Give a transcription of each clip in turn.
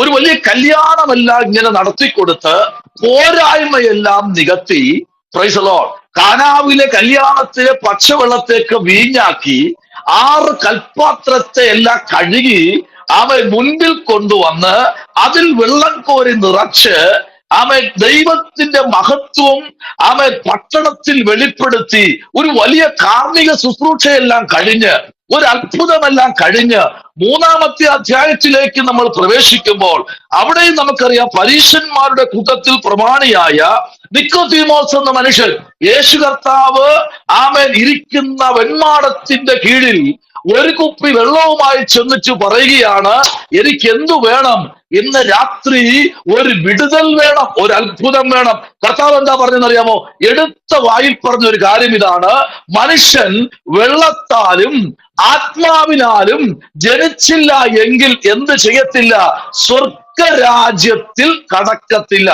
ഒരു വലിയ കല്യാണമെല്ലാം ഇങ്ങനെ നടത്തിക്കൊടുത്ത് പോരായ്മയെല്ലാം നികത്തി, പ്രൈസ് ദി ലോർഡ്, കാനാവിലെ കല്യാണത്തിലെ പച്ചവെള്ളത്തേക്ക് വീഞ്ഞാക്കി 6 കൽപ്പാത്രത്തെ എല്ലാം കഴുകി അവൻ മുൻപിൽ കൊണ്ടുവന്ന് അതിൽ വെള്ളം കോരി നിറച്ച് അവൻ ദൈവത്തിന്റെ മഹത്വം അവൻ പട്ടണത്തിൽ വെളിപ്പെടുത്തി ഒരു വലിയ കാർമിക ശുശ്രൂഷയെല്ലാം കഴിഞ്ഞ്, ഒരു അത്ഭുതമെല്ലാം കഴിഞ്ഞ് 3-ാമത്തെ അധ്യായത്തിലേക്ക് നമ്മൾ പ്രവേശിക്കുമ്പോൾ അവിടെയും നമുക്കറിയാം, പരീശന്മാരുടെ കൂട്ടത്തിൽ പ്രമാണിയായ നിക്കോദീമോസ് എന്ന മനുഷ്യൻ യേശു കർത്താവ് ആമേൻ ഇരിക്കുന്ന വെൺമാടത്തിന്റെ കീഴിൽ ഒരു കുപ്പി വെള്ളവുമായി ചെന്നിട്ട് പറയുകയാണ്, എനിക്ക് എന്തു വേണം? ഇന്ന് രാത്രി ഒരു വിടുതൽ വേണം, ഒരു അത്ഭുതം വേണം. കർത്താവ് എന്താ പറഞ്ഞെന്നറിയാമോ? എടുത്ത വായിൽ പറഞ്ഞ ഒരു കാര്യം ഇതാണ്: മനുഷ്യൻ വെള്ളത്താലും ആത്മാവിനാലും ജനിച്ചില്ല എങ്കിൽ എന്ത് ചെയ്യത്തില്ല? സ്വർഗരാജ്യത്തിൽ കടക്കത്തില്ല.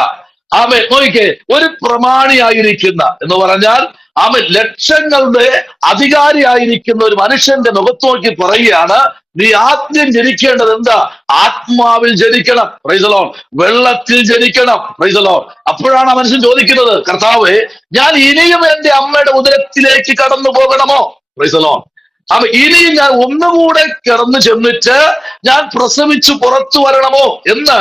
ആമേൻ. നോക്കിക്കേ, ഒരു പ്രമാണിയായിരിക്കുന്ന എന്ന് പറഞ്ഞാൽ അവൻ ലക്ഷങ്ങളുടെ അധികാരിയായിരിക്കുന്ന ഒരു മനുഷ്യന്റെ മുഖത്ത് നോക്കി പറയുകയാണ്, നീ ആദ്യം ജനിക്കേണ്ടത് എന്താ? ആത്മാവിൽ ജനിക്കണം. Praise the Lord. വെള്ളത്തിൽ ജനിക്കണം. Praise the Lord. അപ്പോഴാണ് ആ മനുഷ്യൻ ചോദിക്കുന്നത്, കർത്താവേ, ഞാൻ ഇനിയും എന്റെ അമ്മയുടെ ഉദരത്തിലേക്ക് കടന്നു പോകണമോ? Price the Lord. അപ്പൊ ഇനിയും ഞാൻ ഒന്നുകൂടെ കിടന്നു ചെന്നിട്ട് ഞാൻ പ്രസവിച്ചു പുറത്തു വരണമോ എന്ന്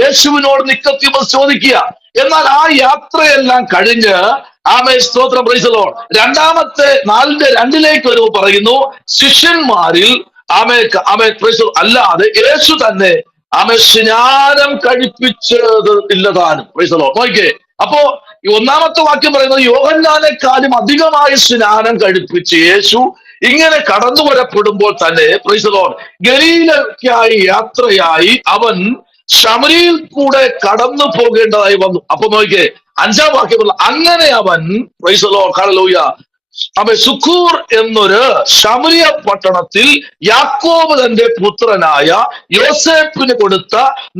യേശുവിനോട് നിക്കോദീമോസ് ചോദിക്കുക. എന്നാൽ ആ യാത്രയെല്ലാം കഴിഞ്ഞ് ആമേൻ, സ്തോത്രം, പ്രൈസ് ദി ലോർഡ്, 4:2 വരുമ്പോൾ പറയുന്നു, ശിഷ്യന്മാരിൽ പ്രൈസ് അല്ലാതെ യേശു തന്നെ സ്നാനം കഴിപ്പിച്ചത് ഇല്ലതാനും. Praise the Lord. നോക്കിക്കേ, അപ്പോ ഈ 1-ാമത്തെ വാക്യം പറയുന്നത്, യോഹന്നാനെക്കാളും അധികമായി സ്നാനം കഴിപ്പിച്ച് യേശു ഇങ്ങനെ കടന്നു വരപ്പെടുമ്പോൾ തന്നെ, പ്രൈസ് ദി ലോർഡ്, ഗലീലയ്ക്കായി യാത്രയായി അവൻ ശമരിയിൽ കൂടെ കടന്നു പോകേണ്ടതായി വന്നു. അപ്പൊ നോക്കിയേ, 5-ാം വാക്യം, അങ്ങനെ അവൻ, പ്രൈസ് ദി ലോർഡ്, ഹല്ലേലൂയ, അവൻ സുക്കൂർ എന്നൊരു ശമരിയ പട്ടണത്തിൽ യാക്കോബ് തന്റെ പുത്രനായ യോസേപ്പിന് കൊടുത്ത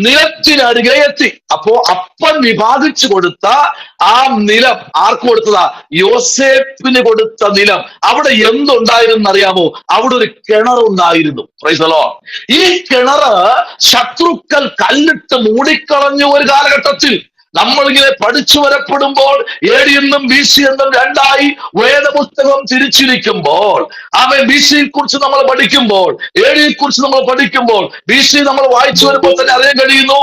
നിലത്തിനരികെ എത്തി. അപ്പോ അപ്പൻ വിഭാഗിച്ചു കൊടുത്ത ആ നിലം ആർക്ക് കൊടുത്തതാ? യോസേപ്പിന് കൊടുത്ത നിലം. അവിടെ എന്തുണ്ടായിരുന്നു അറിയാമോ? അവിടെ ഒരു കിണറുണ്ടായിരുന്നു. Price the Lord. ഈ കിണറ് ശത്രുക്കൾ കല്ലിട്ട് മൂടിക്കളഞ്ഞ ഒരു കാലഘട്ടത്തിൽ നമ്മളിങ്ങനെ പഠിച്ചു വരപ്പെടുമ്പോൾ AD എന്നും BC എന്നും 2ആയി വേദപുസ്തകം തിരിച്ചിരിക്കുമ്പോൾ, BC കുറിച്ച് നമ്മൾ പഠിക്കുമ്പോൾ, AD കുറിച്ച് നമ്മൾ പഠിക്കുമ്പോൾ, BC നമ്മൾ വായിച്ചു വരുമ്പോൾ തന്നെ അറിയാൻ കഴിയുന്നു.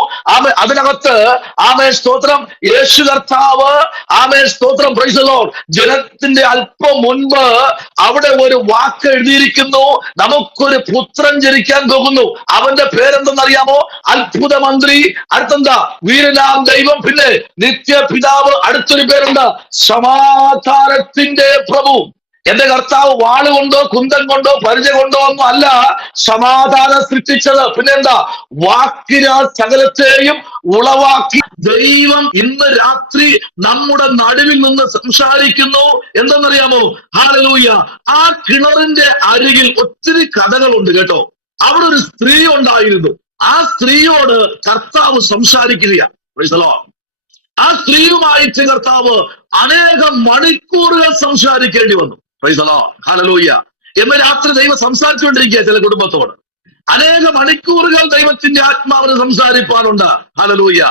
അതിനകത്ത് സ്തോത്രം, യേശു കർത്താവ് സ്തോത്രം, പ്രൈസ് ദി ലോർഡ്, ജനത്തിന്റെ അല്പം മുൻപ് അവിടെ ഒരു വാക്ക് എഴുതിയിരിക്കുന്നു, നമുക്കൊരു പുത്രൻ ജനിക്കാൻ പോകുന്നു. അവന്റെ പേരെന്തെന്നറിയാമോ? അത്ഭുത മന്ത്രി, അടുത്തെന്താ? വീരനാം ദൈവം, പിന്നെ നിത്യപിതാവ്, അടുത്തൊരു പേരുണ്ട്, സമാധാനത്തിന്റെ പ്രഭു. എന്റെ കർത്താവ് വാളുകൊണ്ടോ കുന്തം കൊണ്ടോ പരിചയ കൊണ്ടോ ഒന്നും അല്ല സമാധാനം സൃഷ്ടിച്ചത്. പിന്നെന്താ? വാക്കിനാൽ സകലത്തെയും ഉളവാക്കി ദൈവം ഇന്ന് രാത്രി നമ്മുടെ നടുവിൽ നിന്ന് സംസാരിക്കുന്നു. എന്തെന്നറിയാമോ? ഹല്ലേലൂയ. ആ കിണറിന്റെ അരികിൽ ഒത്തിരി കഥകളുണ്ട് കേട്ടോ. അവിടെ ഒരു സ്ത്രീ ഉണ്ടായിരുന്നു. ആ സ്ത്രീയോട് കർത്താവ് സംസാരിക്കുകയാണ്. Price the Lord. ആ സ്ത്രീയുമായിട്ട് കർത്താവ് അനേകം മണിക്കൂറുകൾ സംസാരിക്കേണ്ടി വന്നു. Price the Lord. ഹല്ലേലൂയ. ഇന്ന് രാത്രി ദൈവം സംസാരിച്ചുകൊണ്ടിരിക്കുക ചില കുടുംബത്തോട്. അനേക മണിക്കൂറുകൾ ദൈവത്തിന്റെ ആത്മാവിന് സംസാരിപ്പാനുണ്ട്. ഹല്ലേലൂയ.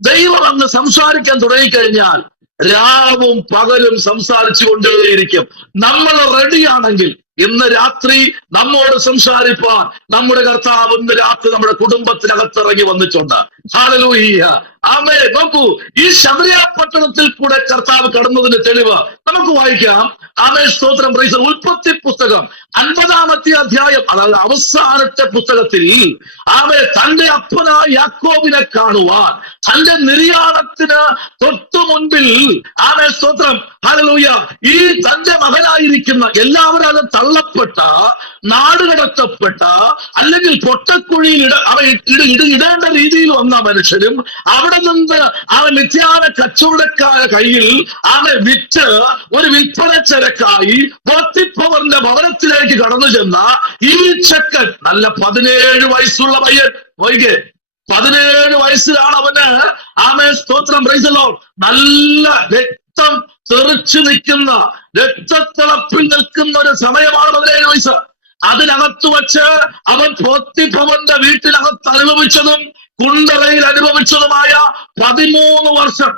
ദൈവം അങ്ങ് സംസാരിക്കാൻ തുടങ്ങിക്കഴിഞ്ഞാൽ രാവും പകലും സംസാരിച്ചു കൊണ്ടേയിരിക്കും. നമ്മൾ റെഡിയാണെങ്കിൽ ഇന്ന് രാത്രി നമ്മോട് സംസാരിപ്പാൻ നമ്മുടെ കർത്താവ് ഇന്ന് രാത്രി നമ്മുടെ കുടുംബത്തിനകത്തിറങ്ങി വന്നിട്ടുണ്ട്. ഹല്ലേലൂയ. ആമേൻ. നോക്കൂ, ഈ ശമരിയ പട്ടണത്തിൽ കൂടെ കർത്താവ് കടന്നതിന്റെ തെളിവ് നമുക്ക് വായിക്കാം. ആമേൻ, സ്തോത്രം, പ്രൈസ്. ഉൽപ്പത്തി പുസ്തകം 50-ാമത്തെ അധ്യായം, അതായത് അവസാനത്തെ പുസ്തകത്തിൽ ആമേൻ തന്റെ അപ്പനായ യാക്കോബിനെ കാണുവാൻ തന്റെ നിര്യാണത്തിന് തൊട്ടു മുൻപിൽ ആമേൻ, സ്തോത്രം, ഹല്ലേലൂയ, ഈ തന്റെ മകനായിരിക്കുന്ന എല്ലാവരും അത് തള്ളപ്പെട്ട, നാടുകടത്തപ്പെട്ട, അല്ലെങ്കിൽ പൊട്ടക്കുഴിയിൽ ഇടേണ്ട രീതിയിൽ വന്ന മനുഷ്യരും അവിടെ നിന്ന് അവൻ നിത്യാന കച്ചവടക്കാരുടെ കയ്യിൽ അവൻ വിറ്റ് ഒരു വിൽപ്പന ചരക്കായി പോത്തിഫറിന്റെ ഭവനത്തിലേക്ക് കടന്നു ചെന്ന ഈ ചെക്കൻ, നല്ല 17 വയസ്സുള്ള പയ്യൻ. വൈകെ 17 വയസ്സിലാണ് അവന് ആമേൻ, സ്തോത്രം, പ്രൈസ് ദി ലോർഡ്, നല്ല രക്തം തെറിച്ചു നിൽക്കുന്ന, രക്തത്തിളപ്പിൽ നിൽക്കുന്ന ഒരു സമയമാണ് 17 വയസ്സ്. അതിനകത്ത് വച്ച് അവൻ പോത്തിഫറിന്റെ വീട്ടിനകത്ത് അനുഭവിച്ചതും കുണ്ടറയിൽ അനുഭവിച്ചതുമായ 13 വർഷം.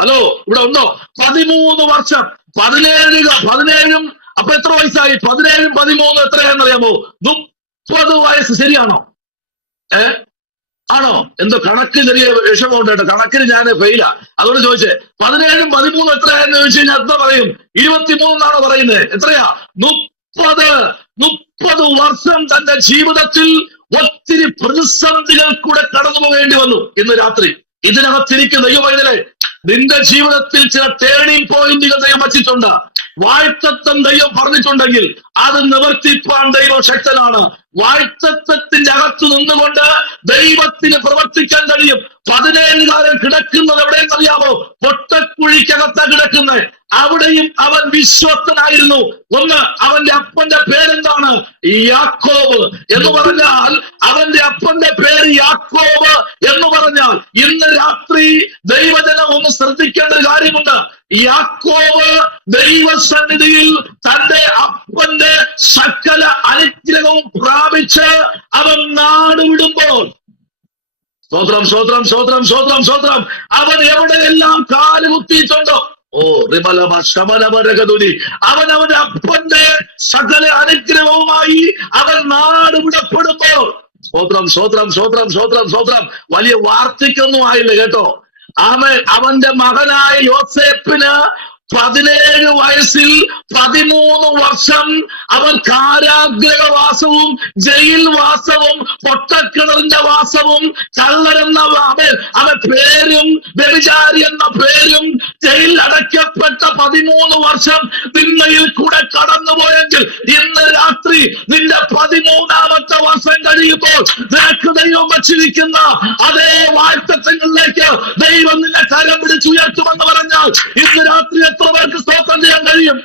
ഹലോ, ഇവിടെ ഉണ്ടോ? 13 വർഷം. 17 അപ്പൊ എത്ര വയസ്സായി? 17 13 എത്രയാണെന്നറിയാമോ? 30 വയസ്സ്. ശരിയാണോ? ആണോ? എന്തോ കണക്ക് ചെറിയ വിഷമമുണ്ട് കേട്ടോ. കണക്കിന് ഞാൻ ഫെയിലാ, അതുകൊണ്ട് ചോദിച്ചേ. 17 13 എത്രയാന്ന് ചോദിച്ചു കഴിഞ്ഞാൽ എത്ര പറയും? 23 എന്നാണോ പറയുന്നത്? എത്രയാ? 30 വർഷം തന്റെ ജീവിതത്തിൽ ഒത്തിരി പ്രതിസന്ധികൾ കൂടെ കടന്നു പോകേണ്ടി വന്നു. ഇന്ന് രാത്രി ഇതിനകത്തിരിക്കുന്ന ദൈവമൈതലേ, നിന്റെ ജീവിതത്തിൽ ചില ടേണിംഗ് പോയിന്റുകൾ ദൈവം വച്ചിട്ടുണ്ട്. വാഴ്ത്തത്വം ദൈവം പറഞ്ഞിട്ടുണ്ടെങ്കിൽ അത് നിവർത്തിപ്പാൻ ദൈവം ശക്തനാണ്. വാഴ്ത്തത്വത്തിന്റെ അകത്ത് നിന്നുകൊണ്ട് ദൈവത്തിന് പ്രവർത്തിക്കാൻ കഴിയും. 17 കിടക്കുന്നത് എവിടെയെന്നറിയാമോ? പൊട്ടക്കുഴിക്കകത്താ കിടക്കുന്നത്. അവിടെയും അവൻ വിശ്വസ്തനായിരുന്നു. ഒന്ന്, അവന്റെ അപ്പന്റെ പേരെന്താണ്? യാക്കോബ് എന്ന് പറഞ്ഞാൽ, അവന്റെ അപ്പന്റെ പേര് യാക്കോബ് എന്ന് പറഞ്ഞാൽ, ഇന്ന് രാത്രി ദൈവജനം ഒന്ന് ശ്രദ്ധിക്കേണ്ട ഒരു കാര്യമുണ്ട്. യാക്കോബ് ദൈവസന്നിധിയിൽ തന്റെ അപ്പന്റെ സകല അനുഗ്രഹവും പ്രാപിച്ച് അവൻ നാട് വിടുമ്പോൾ, സ്തോത്രം സ്തോത്രം സ്തോത്രം സ്തോത്രം സ്തോത്രം, അവൻ എവിടെയെല്ലാം കാലുകുത്തിയിട്ടുണ്ടോ, റിമലമ ശമനമരകതുനി, അവൻ അവന്റെ അപ്പന്റെ സകല അനുഗ്രഹവുമായി അവൻ നാട് വിടപ്പെടുമ്പോൾ, സ്തോത്രം സ്തോത്രം സ്തോത്രം സ്തോത്രം സ്തോത്രം, വലിയ വാർത്തയ്ക്കൊന്നും ആയില്ല കേട്ടോ. അവന്റെ മകനായ യോസേപ്പിന് 17 വയസ്സിൽ 13 വർഷം അവൻ കാരാഗ്രഹവാസവും ജയിൽ വാസവും പൊട്ടക്കിണറിന്റെ വാസവും കള്ളരെന്ന അവൻ പേരും വ്യഭിചാരി എന്ന പേരും ജയിൽ അടയ്ക്കപ്പെട്ട 13 വർഷം തിന്മയിൽ കൂടെ കടന്നുപോയെങ്കിൽ ഇന്ന് രാത്രി നിന്റെ 13ാമത്തെ വർഷം കഴിയുമ്പോൾ നിനക്ക് ദൈവം വച്ചിരിക്കുന്ന അതേ വാഴ്ത്തത്വങ്ങളിലേക്ക് ദൈവം നിന്നെ കരം പിടിച്ചുയർത്തുമെന്ന് പറഞ്ഞാൽ ഇന്ന് രാത്രി എത്ര പേർക്ക് സ്തോത്രം ചെയ്യാൻ കഴിയും?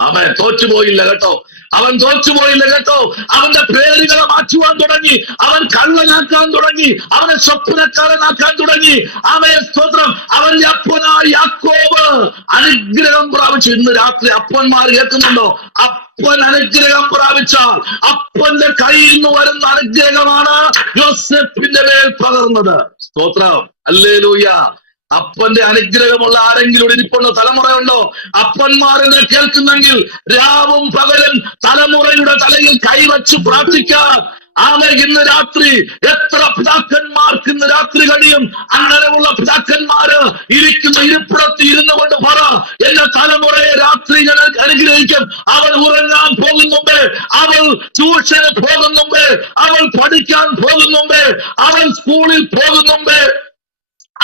അവൻ തോറ്റുപോയില്ല കേട്ടോ. അവൻ തോറ്റുപോയില്ല കേട്ടോ. അവന്റെ പേരുകളെ മാറ്റുവാൻ തുടങ്ങി. അവൻ കള്ളനാക്കാൻ തുടങ്ങി. അവനെ സ്വപ്നക്കാരനാക്കാൻ തുടങ്ങി. അവൻ സ്തോത്രം, അവന്റെ അപ്പനായ യാക്കോബ് അനുഗ്രഹം പ്രാപിച്ചു. ഇന്ന് രാത്രി അപ്പന്മാർ കേൾക്കുന്നുണ്ടോ? അപ്പൻ അനുഗ്രഹം പ്രാപിച്ചാൽ അപ്പന്റെ കയ്യിൽ നിന്ന് വരുന്ന അനുഗ്രഹമാണ് യോസേപ്പിന്റെ മേൽ പകർന്നത്. സ്തോത്രം, ഹല്ലേലൂയ. അപ്പന്റെ അനുഗ്രഹമുള്ള ആരെങ്കിലും ഇരിപ്പുള്ള തലമുറയുണ്ടോ? അപ്പന്മാരെന്നെ കേൾക്കുന്നെങ്കിൽ രാവും പകലും തലമുറയുടെ തലയിൽ കൈവച്ച് പ്രാർത്ഥിക്കാൻ ഇന്ന് രാത്രി എത്ര പിതാക്കന്മാർക്ക് ഇന്ന് രാത്രി കഴിയും? അങ്ങനെയുള്ള പിതാക്കന്മാര് ഇരിക്കുന്ന ഇരിപ്പിടത്ത് ഇരുന്നു കൊണ്ട് പറ, എന്റെ തലമുറയെ രാത്രി ഞാൻ അനുഗ്രഹിക്കും. അവൾ ഉറങ്ങാൻ പോകും മുമ്പേ, അവൾ ട്യൂഷന് പോകും മുമ്പേ, അവൾ പഠിക്കാൻ പോകും മുമ്പേ, അവൾ സ്കൂളിൽ പോകും മുമ്പേ,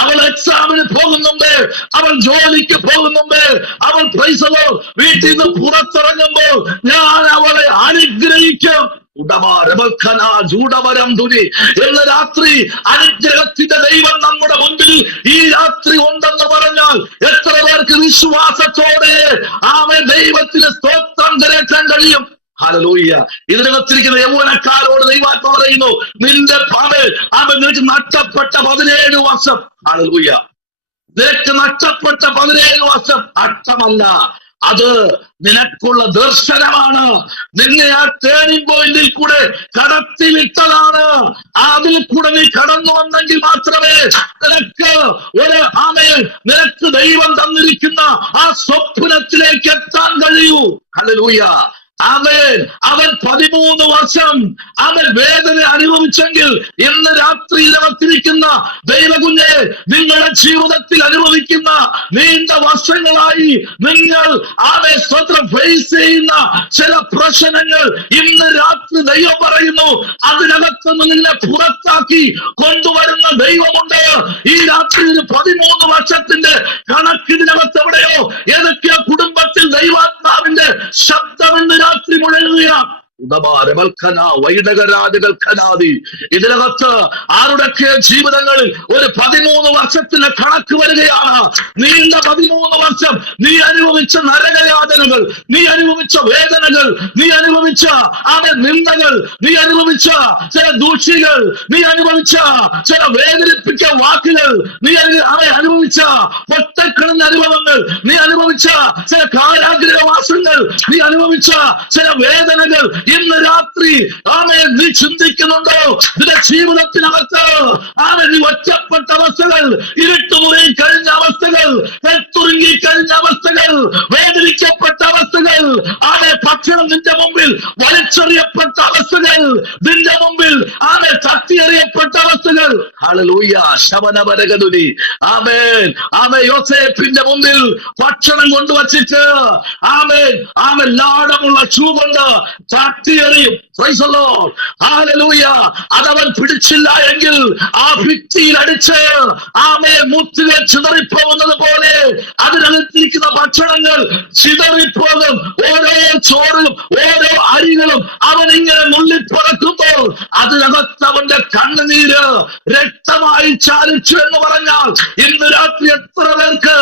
അവൾ എക്സാമിന് പോകുന്നുണ്ട്, അവൾ ജോലിക്ക് പോകുന്നുണ്ട്, അവൾ പൈസകളോ വീട്ടിൽ നിന്ന് പുറത്തിറങ്ങുമ്പോൾ ഞാൻ അവളെ അനുഗ്രഹിക്കും. എന്ന രാത്രി അനുഗ്രഹത്തിന്റെ ദൈവം നമ്മുടെ മുൻപിൽ ഈ രാത്രി ഉണ്ടെന്ന് പറഞ്ഞാൽ എത്ര പേർക്ക് വിശ്വാസത്തോടെ ദൈവത്തിന് സ്തോത്രം കരേറ്റാൻ കഴിയും? ഹല്ലേലൂയ. ഇതിനകത്തിരിക്കുന്ന യൗവനക്കാരോട് ദൈവാത്മാ പറയുന്നു, നിന്റെ നിനക്ക് നഷ്ടപ്പെട്ട 17 വർഷം, ഹല്ലേലൂയ, നിനക്ക് നഷ്ടപ്പെട്ട 17 വർഷം നഷ്ടമല്ല, അത് നിനക്കുള്ള ദർശനമാണ്. നിന്നെ ആ ടേണിംഗ് പോയിന്റിൽ കൂടെ കടത്തിവിട്ടതാണ്. അതിൽ കൂടെ നീ കടന്നു വന്നെങ്കിൽ മാത്രമേ നിനക്ക് ദൈവം തന്നിരിക്കുന്ന ആ സ്വപ്നത്തിലേക്ക് എത്താൻ കഴിയൂ. ഹല്ലേലൂയ. അവൻ 13 വർഷം അവൻ വേദന അനുഭവിച്ചെങ്കിൽ ഇന്ന് രാത്രി ഇതിനകത്തിരിക്കുന്ന ദൈവകുഞ്ഞെ, നിങ്ങളുടെ ജീവിതത്തിൽ അനുഭവിക്കുന്ന നീണ്ട വർഷങ്ങളായി നിങ്ങൾ സ്വന്തം ഫേസ് ചെയ്യുന്ന ചില പ്രശ്നങ്ങൾ ഇന്ന് രാത്രി ദൈവം പറയുന്നു, അതിനകത്തുനിന്ന് നിന്നെ പുറത്താക്കി കൊണ്ടുവരുന്ന ദൈവമുണ്ട്. ഈ രാത്രി 13 വർഷത്തിന്റെ കണക്കിനകത്ത് എവിടെയോ ഏതൊക്കെയോ കുടുംബത്തിൽ ദൈവാത്മാവിന്റെ ശബ്ദം ഇന്ന് രാത്രി മുഴങ്ങുകയാണ്. ഇതിനകത്ത് ആരുടെയൊക്കെ ജീവിതങ്ങളിൽ ഒരു 13 വർഷത്തിന്റെ കണക്ക് വരികയാണ്. നീണ്ട 13 വർഷം നീ അനുഭവിച്ച നരകയാതനകൾ, നീ അനുഭവിച്ച വേദനകൾ, നീ അനുഭവിച്ച നിന്ദകൾ, നീ അനുഭവിച്ച ചില ദൂഷികൾ, നീ അനുഭവിച്ച ചില വേദനിപ്പിച്ച വാക്കുകൾ, നീ അനുഭവിച്ച പൊട്ടക്കിടന്ന അനുഭവങ്ങൾ, നീ അനുഭവിച്ച ചില കാരാഗ്രഹവാസങ്ങൾ, നീ അനുഭവിച്ച ചില വേദനകൾ ഇന്ന് രാത്രി നീ ചിന്തിക്കുന്നുണ്ടോ? നിന്റെ ജീവിതത്തിനകത്ത് നീ ഒറ്റപ്പെട്ട അവസ്ഥകൾ, ഇരുട്ടുമുറി കഴിഞ്ഞ അവസ്ഥകൾ, തുറുങ്ങി കഴിഞ്ഞ അവസ്ഥകൾ, വേദനിക്കപ്പെട്ട അവസ്ഥകൾ, ഭക്ഷണം നിന്റെ മുമ്പിൽ വലിച്ചെറിയപ്പെട്ട അവസ്ഥകൾ, നിന്റെ മുമ്പിൽ തട്ടിയെറിയപ്പെട്ട അവസ്ഥകൾ. ഹല്ലേലൂയ. ശമനപരകതുനി. ആമേൻ. യോസേപ്പിന്റെ മുമ്പിൽ ഭക്ഷണം കൊണ്ടുവച്ചിട്ട് ലാടമുള്ള ഷൂ കൊണ്ട് തട്ടിയെറിയും. ഹല്ലേലൂയ. അതവൻ പിടിച്ചില്ല എങ്കിൽ ആ ഭിത്തിയിൽ അടിച്ച് മുത്തുകൾ ചിതറിപ്പോകുന്നത് പോലെ അതിനകത്തിരിക്കുന്ന ഭക്ഷണങ്ങൾ ചിതറിപ്പോകും. ഓരോ ചോറും ഓരോ അരികളും അവൻ ഇങ്ങനെ നുള്ളിപ്പറക്കുമ്പോൾ അതിനകത്ത് അവന്റെ കണ്ണുനീര് രക്തമായി ചാലിച്ചു എന്ന് പറഞ്ഞാൽ ഇന്ന് രാത്രി എത്ര പേർക്ക്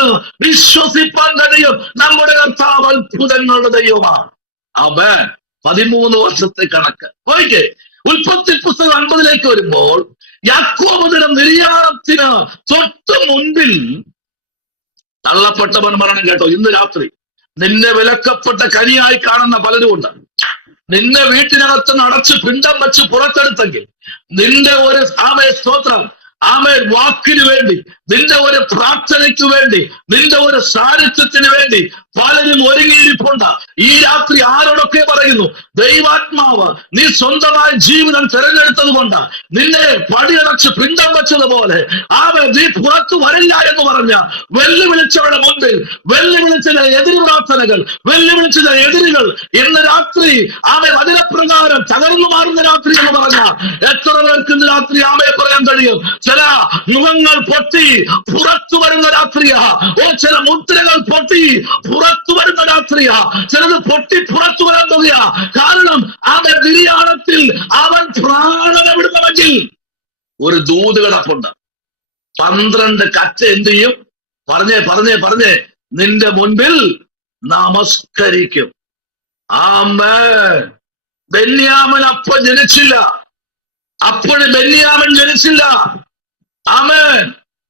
വിശ്വസിപ്പാൻ കഴിയും? നമ്മുടെ കർത്താവ് അത്ഭുതങ്ങളുടെ ദൈവമാണ്. ആമേൻ. 13 വർഷത്തെ കണക്ക് നോക്കിക്കേ. ഉൽപ്പത്തി പുസ്തകം 50 വരുമ്പോൾ യാക്കോബിന്റെ നിര്യാണത്തിന് തൊട്ട് മുൻപിൽ തള്ളപ്പെട്ടവൻ മരണം കേട്ടോ. ഇന്ന് രാത്രി നിന്നെ വിലക്കപ്പെട്ട കനിയായി കാണുന്ന പലരുമുണ്ട്. നിന്നെ വീട്ടിനകത്ത് അടച്ച് പിണ്ടം വെച്ച് പുറത്തെടുത്തെങ്കിൽ നിന്റെ ഒരു സ്തോത്രം വാക്കിന് വേണ്ടി, നിന്റെ ഒരു പ്രാർത്ഥനയ്ക്ക് വേണ്ടി, നിന്റെ ഒരു സാന്നിധ്യത്തിന് വേണ്ടി പലരും ഒരുങ്ങിയിരിപ്പുണ്ട്. ഈ രാത്രി ആരോടൊക്കെ പറയുന്നു, ദൈവാത്മാവ് നീ സ്വന്തമായ ജീവിതം തിരഞ്ഞെടുത്തത് കൊണ്ട് നിന്നെ പടിയടച്ച് പിണ്ടം വെച്ചതുപോലെ നീ പുറത്തു വരില്ല എന്ന് പറഞ്ഞ വെല്ലുവിളിച്ചവരുടെ മുൻപിൽ വെല്ലുവിളിച്ചത് എതിർ പ്രാർത്ഥനകൾ, വെല്ലുവിളിച്ചത് എതിരുകൾ ഇന്ന് രാത്രി വചനപ്രകാരം തകർന്നു മാറുന്ന രാത്രി എന്ന് പറഞ്ഞാൽ എത്ര പേർക്ക് ഇന്ന് രാത്രി പറയാൻ കഴിയും? ചില മുഖങ്ങൾ പൊട്ടി പുറത്തു വരുന്ന രാത്രിയാ. ചില മുദ്രകൾ പൊട്ടി പുറത്തു വരുന്ന രാത്രിയാ. ചിലത് പൊട്ടി പുറത്തു വരാൻ തുടങ്ങിയ കാരണം അവൻ നിര്യാണത്തിൽ അവൻ പ്രാണനെ വിടുന്നുവെങ്കിൽ ഒരു ദൂത് കിടപ്പുണ്ട്. 12 കറ്റ എന്ത് ചെയ്യും? പറഞ്ഞേ നിന്റെ മുൻപിൽ നമസ്കരിക്കും. ആമേൻ. ബെന്യാമൻ അപ്പം ജനിച്ചില്ല. അപ്പോഴും ബെന്യാമൻ ജനിച്ചില്ല. ആമേൻ.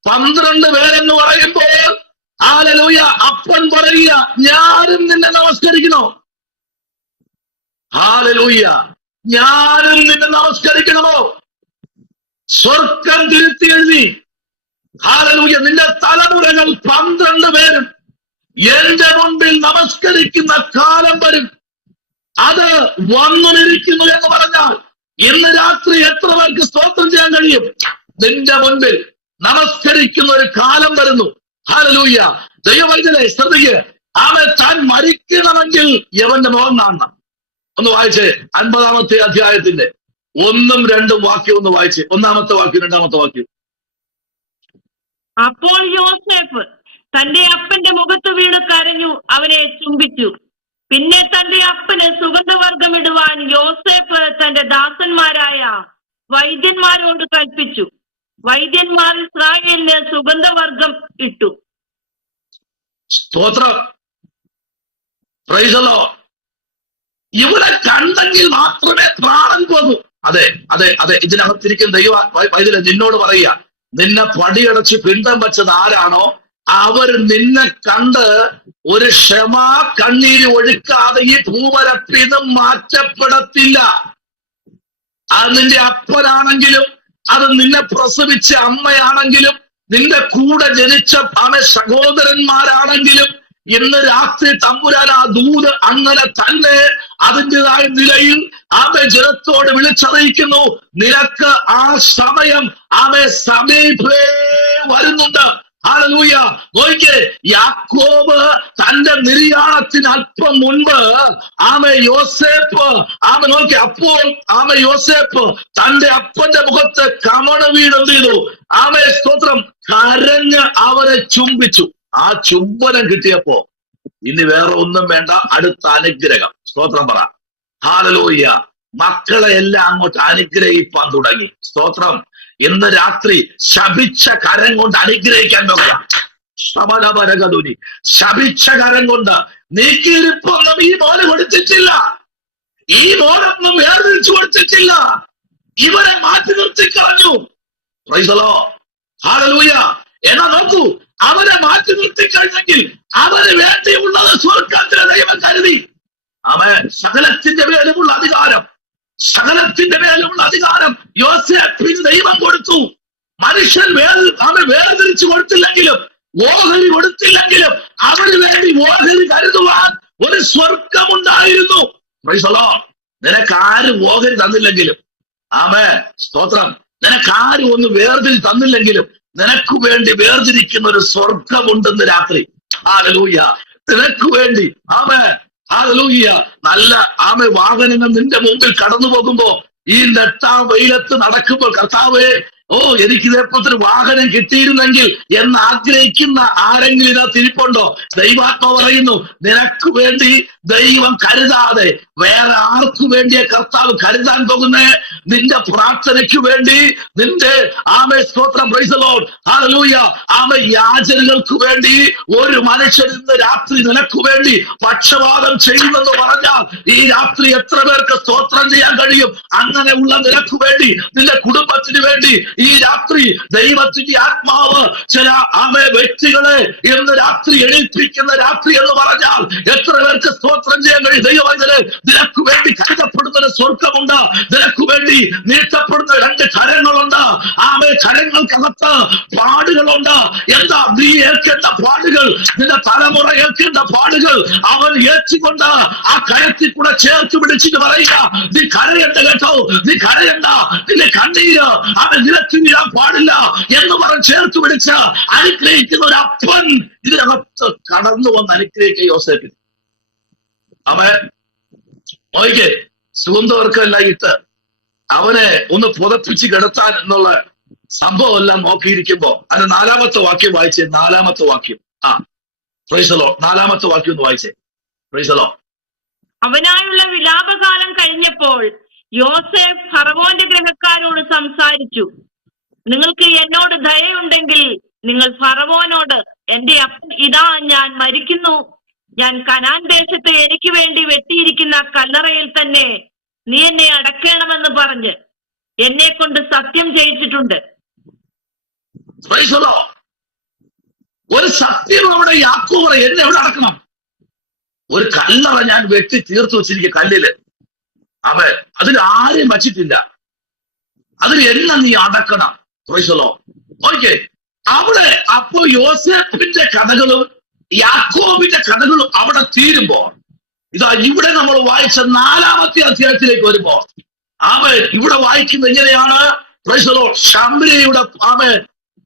12 പേരെന്ന് പറയുമ്പോൾ ഹല്ലേലൂയ, അപ്പൻ പറയുക ഞാനും നിന്നെ നമസ്കരിക്കണോ? ഹല്ലേലൂയ, ഞാനും നിന്നെ നമസ്കരിക്കണമോ? സ്വർഗം തിരുത്തി എഴുതി. ഹല്ലേലൂയ, നിന്റെ തലമുറകൾ 12 പേരും എന്റെ മുൻപിൽ നമസ്കരിക്കുന്ന കാലം വരും. അത് വന്നിരിക്കുന്നു എന്ന് പറഞ്ഞാൽ ഇന്ന് രാത്രി എത്ര പേർക്ക് സ്തോത്രം ചെയ്യാൻ കഴിയും? നിന്റെ മുൻപിൽ നമസ്കരിക്കുന്ന ഒരു കാലം വരുന്നു. ഹല്ലേലൂയ. ദൈവവൈദ്യരെ ശ്രദ്ധിക്കുക. അവൻ താൻ മരിക്കണമെങ്കിൽ യവന്റെ മുഖം കാണണം. ഒന്ന് വായിച്ചേ 50-ാമത്തെ അധ്യായത്തിന്റെ 1ഉം 2ഉം വാക്യം ഒന്ന് വായിച്ചേ. 1-ാമത്തെ വാക്യം 2-ാമത്തെ വാക്യം. അപ്പോൾ യോസേഫ് തന്റെ അപ്പന്റെ മുഖത്ത് വീണ് കരഞ്ഞു, അവനെ ചുംബിച്ചു. പിന്നെ തന്റെ അപ്പന് സുഗന്ധവർഗം ഇടുവാൻ യോസേഫ് തന്റെ ദാസന്മാരായ വൈദ്യന്മാരോട് കൽപ്പിച്ചു. വൈദ്യന്മാർ ഇസ്രായേലിന് സുഗന്ധവർഗം ഇട്ടു. സ്തോത്രം. Price the Lord. ഇവിടെ കണ്ടെങ്കിൽ മാത്രമേ പ്രാണൻ പോകൂ. അതെ, ഇതിനകത്തിരിക്കുന്ന ദൈവ വൈദ്യരെ നിന്നോട് പറയുക, നിന്നെ പടിയടച്ച് പിണ്ടം വെച്ചത് ആരാണോ അവർ നിന്നെ കണ്ട് ഒരു ക്ഷമാ കണ്ണീര് ഒഴുക്കാതെ ഈ ഭൂവരപ്പിന് മാറ്റപ്പെടത്തില്ല. അത് നിന്റെ അപ്പനാണെങ്കിലും, അത് നിന്നെ പ്രസവിച്ച അമ്മയാണെങ്കിലും, നിന്റെ കൂടെ ജനിച്ച സഹോദരന്മാരാണെങ്കിലും, ഇന്ന് രാത്രി തമ്പുരാൻ ആ ദൂത് അങ്ങനെ തന്നെ അതിൻ്റെതായ നിലയിൽ ജനത്തോട് വിളിച്ചറിയിക്കുന്നു. നിനക്ക് ആ സമയം സമീപേ വരുന്നുണ്ട്. ഹല്ലേലൂയ. നോക്കിക്കേ, യാക്കോബ് തന്റെ നിര്യാണത്തിന് അല്പം മുൻപ് യോസേപ്പ് നോക്കി. അപ്പോൾ യോസേപ്പ് തന്റെ അപ്പന്റെ മുഖത്ത് കമണ വീട് എന്ത് ചെയ്തു? സ്തോത്രം, കരഞ്ഞ് അവരെ ചുംബിച്ചു. ആ ചുംബനം കിട്ടിയപ്പോ ഇനി വേറെ ഒന്നും വേണ്ട, അടുത്ത അനുഗ്രഹം. സ്തോത്രം പറ. ഹല്ലേലൂയ. മക്കളെ എല്ലാം അങ്ങോട്ട് അനുഗ്രഹിപ്പാൻ തുടങ്ങി. സ്തോത്രം. ഇന്ന് രാത്രി ശപിച്ച കരം കൊണ്ട് അനുഗ്രഹിക്കാൻ നോക്കാം. ശമനപരകതുനി. ശപിച്ച കരം കൊണ്ട് നീക്കിയിരിപ്പൊന്നും ഈ മോന് കൊടുത്തിട്ടില്ല. ഈ മോനൊന്നും വേർതിരിച്ചു കൊടുത്തിട്ടില്ല. ഇവരെ മാറ്റി നിർത്തിക്കളഞ്ഞു. Praise the Lord. ഹല്ലേലൂയ. എന്നാ നോക്കൂ, അവരെ മാറ്റി നിർത്തിക്കഴിഞ്ഞെങ്കിൽ അവന് വേണ്ടിയുള്ളത് സ്വർഗ്ഗത്തിലെ ദൈവം കരുതി. സകലത്തിന്റെ മേലുമുള്ള അധികാരം, സകലത്തിന്റെ മേലുമുള്ള അധികാരം യോസേഫിന് ദൈവം കൊടുത്തു. മനുഷ്യൻ വേർതിരിച്ചു കൊടുത്തില്ലെങ്കിലും, ഓഹരി കൊടുത്തില്ലെങ്കിലും അവന് വേണ്ടി ഓഹരി കരുതുവാൻ ഒരു സ്വർഗമുണ്ടായിരുന്നു. നിനക്കാരും ഓഹരി തന്നില്ലെങ്കിലും, സ്തോത്രം, നിനക്കാരും ഒന്ന് വേർതിരി തന്നില്ലെങ്കിലും നിനക്ക് വേണ്ടി വേർതിരിക്കുന്ന ഒരു സ്വർഗമുണ്ടെന്ന് രാത്രി. ഹല്ലേലൂയ. നിനക്ക് വേണ്ടി ഹല്ലേലൂയ. നല്ല വാഹനങ്ങൾ നിന്റെ മുമ്പിൽ കടന്നു പോകുമ്പോ, ഈ നെട്ടാം വെയിലത്ത് നടക്കുമ്പോൾ, കർത്താവേ, എനിക്ക് ഇതേപോലത്തെ വാഹനം കിട്ടിയിരുന്നെങ്കിൽ എന്ന് ആഗ്രഹിക്കുന്ന ആരെങ്കിലും ഇതിനകത്ത് ഇരിപ്പുണ്ടോ? ദൈവാത്മാവ് പറയുന്നു, നിനക്ക് വേണ്ടി ദൈവം കരുതാതെ വേറെ ആർക്കു വേണ്ടിയ കർത്താവ് കരുതാൻ പോകുന്നേ? നിന്റെ പ്രാർത്ഥനയ്ക്ക് വേണ്ടി, നിന്റെ സ്തോത്രം, പ്രൈസ് ദി ലോർഡ്, ഹല്ലേലൂയ, യാചനകൾക്ക് വേണ്ടി ഒരു മനുഷ്യൻ ഇന്ന് രാത്രി നിനക്ക് വേണ്ടി പക്ഷപാതം ചെയ്യുമെന്ന് പറഞ്ഞാൽ ഈ രാത്രി എത്ര പേർക്ക് സ്തോത്രം ചെയ്യാൻ കഴിയും? അങ്ങനെയുള്ള നിനക്ക് വേണ്ടി, നിന്റെ കുടുംബത്തിന് വേണ്ടി ഈ രാത്രി ദൈവത്തിന്റെ ആത്മാവ് ചില വ്യക്തികളെ ഇന്ന് രാത്രി എണീപ്പിക്കുന്ന രാത്രി എന്ന് പറഞ്ഞാൽ എത്ര പേർക്ക് സ്തോത്രം ചെയ്യാൻ കഴിയും? ദൈവവചനേ, നിനക്ക് വേണ്ടി കരുതപ്പെടുന്ന ഒരു സ്വർഗമുണ്ട്. നിനക്ക് വേണ്ടി നീട്ടപ്പെടുന്ന 2 കരങ്ങളുണ്ട്. കരങ്ങൾക്കകത്ത് പാടുകളുണ്ട്. എന്താ നീ ഏൽക്കേണ്ട പാടുകൾ? നിന്റെ തലമുറ ഏൽക്കേണ്ട പാടുകൾ അവൻ ഏറ്റുകൊണ്ട് ആ കരത്തിൽ കൂടെ ചേർത്ത് പിടിച്ചിട്ട് പറയുക, നീ കരയണ്ട കേട്ടോ, നീ കരയണ്ട, നിന്റെ കണ്ണീര് അവൻ നിലത്ത് വീഴാൻ പാടില്ല എന്ന് പറഞ്ഞ് ചേർത്ത് പിടിച്ച് അനുഗ്രഹിക്കുന്ന ഒരു അപ്പൻ ഇതിനകത്ത് കടന്നു വന്ന് അനുഗ്രഹിക്കുക യോസേഫിന്. നോയിക്കേ, സുഗന്ധവർക്കെല്ലാം ഇട്ട് അവനെ ഒന്ന് പുതപ്പിച്ച് കിടത്താൻ എന്നുള്ള സംഭവം എല്ലാം നോക്കിയിരിക്കുമ്പോ അതിന് 4-ാമത്തെ വാക്യം വായിച്ചേ. 4-ാമത്തെ വാക്യം. Price the Lord. 4-ാമത്തെ വാക്യം ഒന്ന് വായിച്ചേ. Praise the Lord. അവനായുള്ള വിലാപകാലം കഴിഞ്ഞപ്പോൾ യോസേഫ് ഫറവോന്റെ ഗൃഹക്കാരോട് സംസാരിച്ചു, നിങ്ങൾക്ക് എന്നോട് ദയയുണ്ടെങ്കിൽ നിങ്ങൾ ഫറവോനോട്, എന്റെ അപ്പൻ ഇതാ ഞാൻ മരിക്കുന്നു, ഞാൻ കനാൻ ദേശത്ത് എനിക്ക് വേണ്ടി വെട്ടിയിരിക്കുന്ന കല്ലറയിൽ തന്നെ നീ എന്നെ അടക്കണമെന്ന് പറഞ്ഞ് എന്നെ കൊണ്ട് സത്യം ചെയ്യിച്ചിട്ടുണ്ട്. ഒരു സത്യം അവിടെ യാക്കോബ് പറയും, എന്നെ എവിടെ അടക്കണം? ഒരു കല്ലറ ഞാൻ വെട്ടി തീർത്തു വെച്ചിരിക്കുക കല്ലില്. അതിൽ ആരെയും വച്ചിട്ടില്ല. അതിൽ എല്ലാം നീ അടക്കണം. ഓക്കെ, അവിടെ അപ്പോ യോസേഫിന്റെ കഥകളും യാക്കോബിന്റെ കഥകളും അവിടെ തീരുമ്പോ, ഇതാ ഇവിടെ നമ്മൾ വായിച്ച 4-ാമത്തെ അധ്യായത്തിലേക്ക് വരുമ്പോ ഇവിടെ വായിക്കുന്നത് എങ്ങനെയാണ്? ശമര്യയുടെ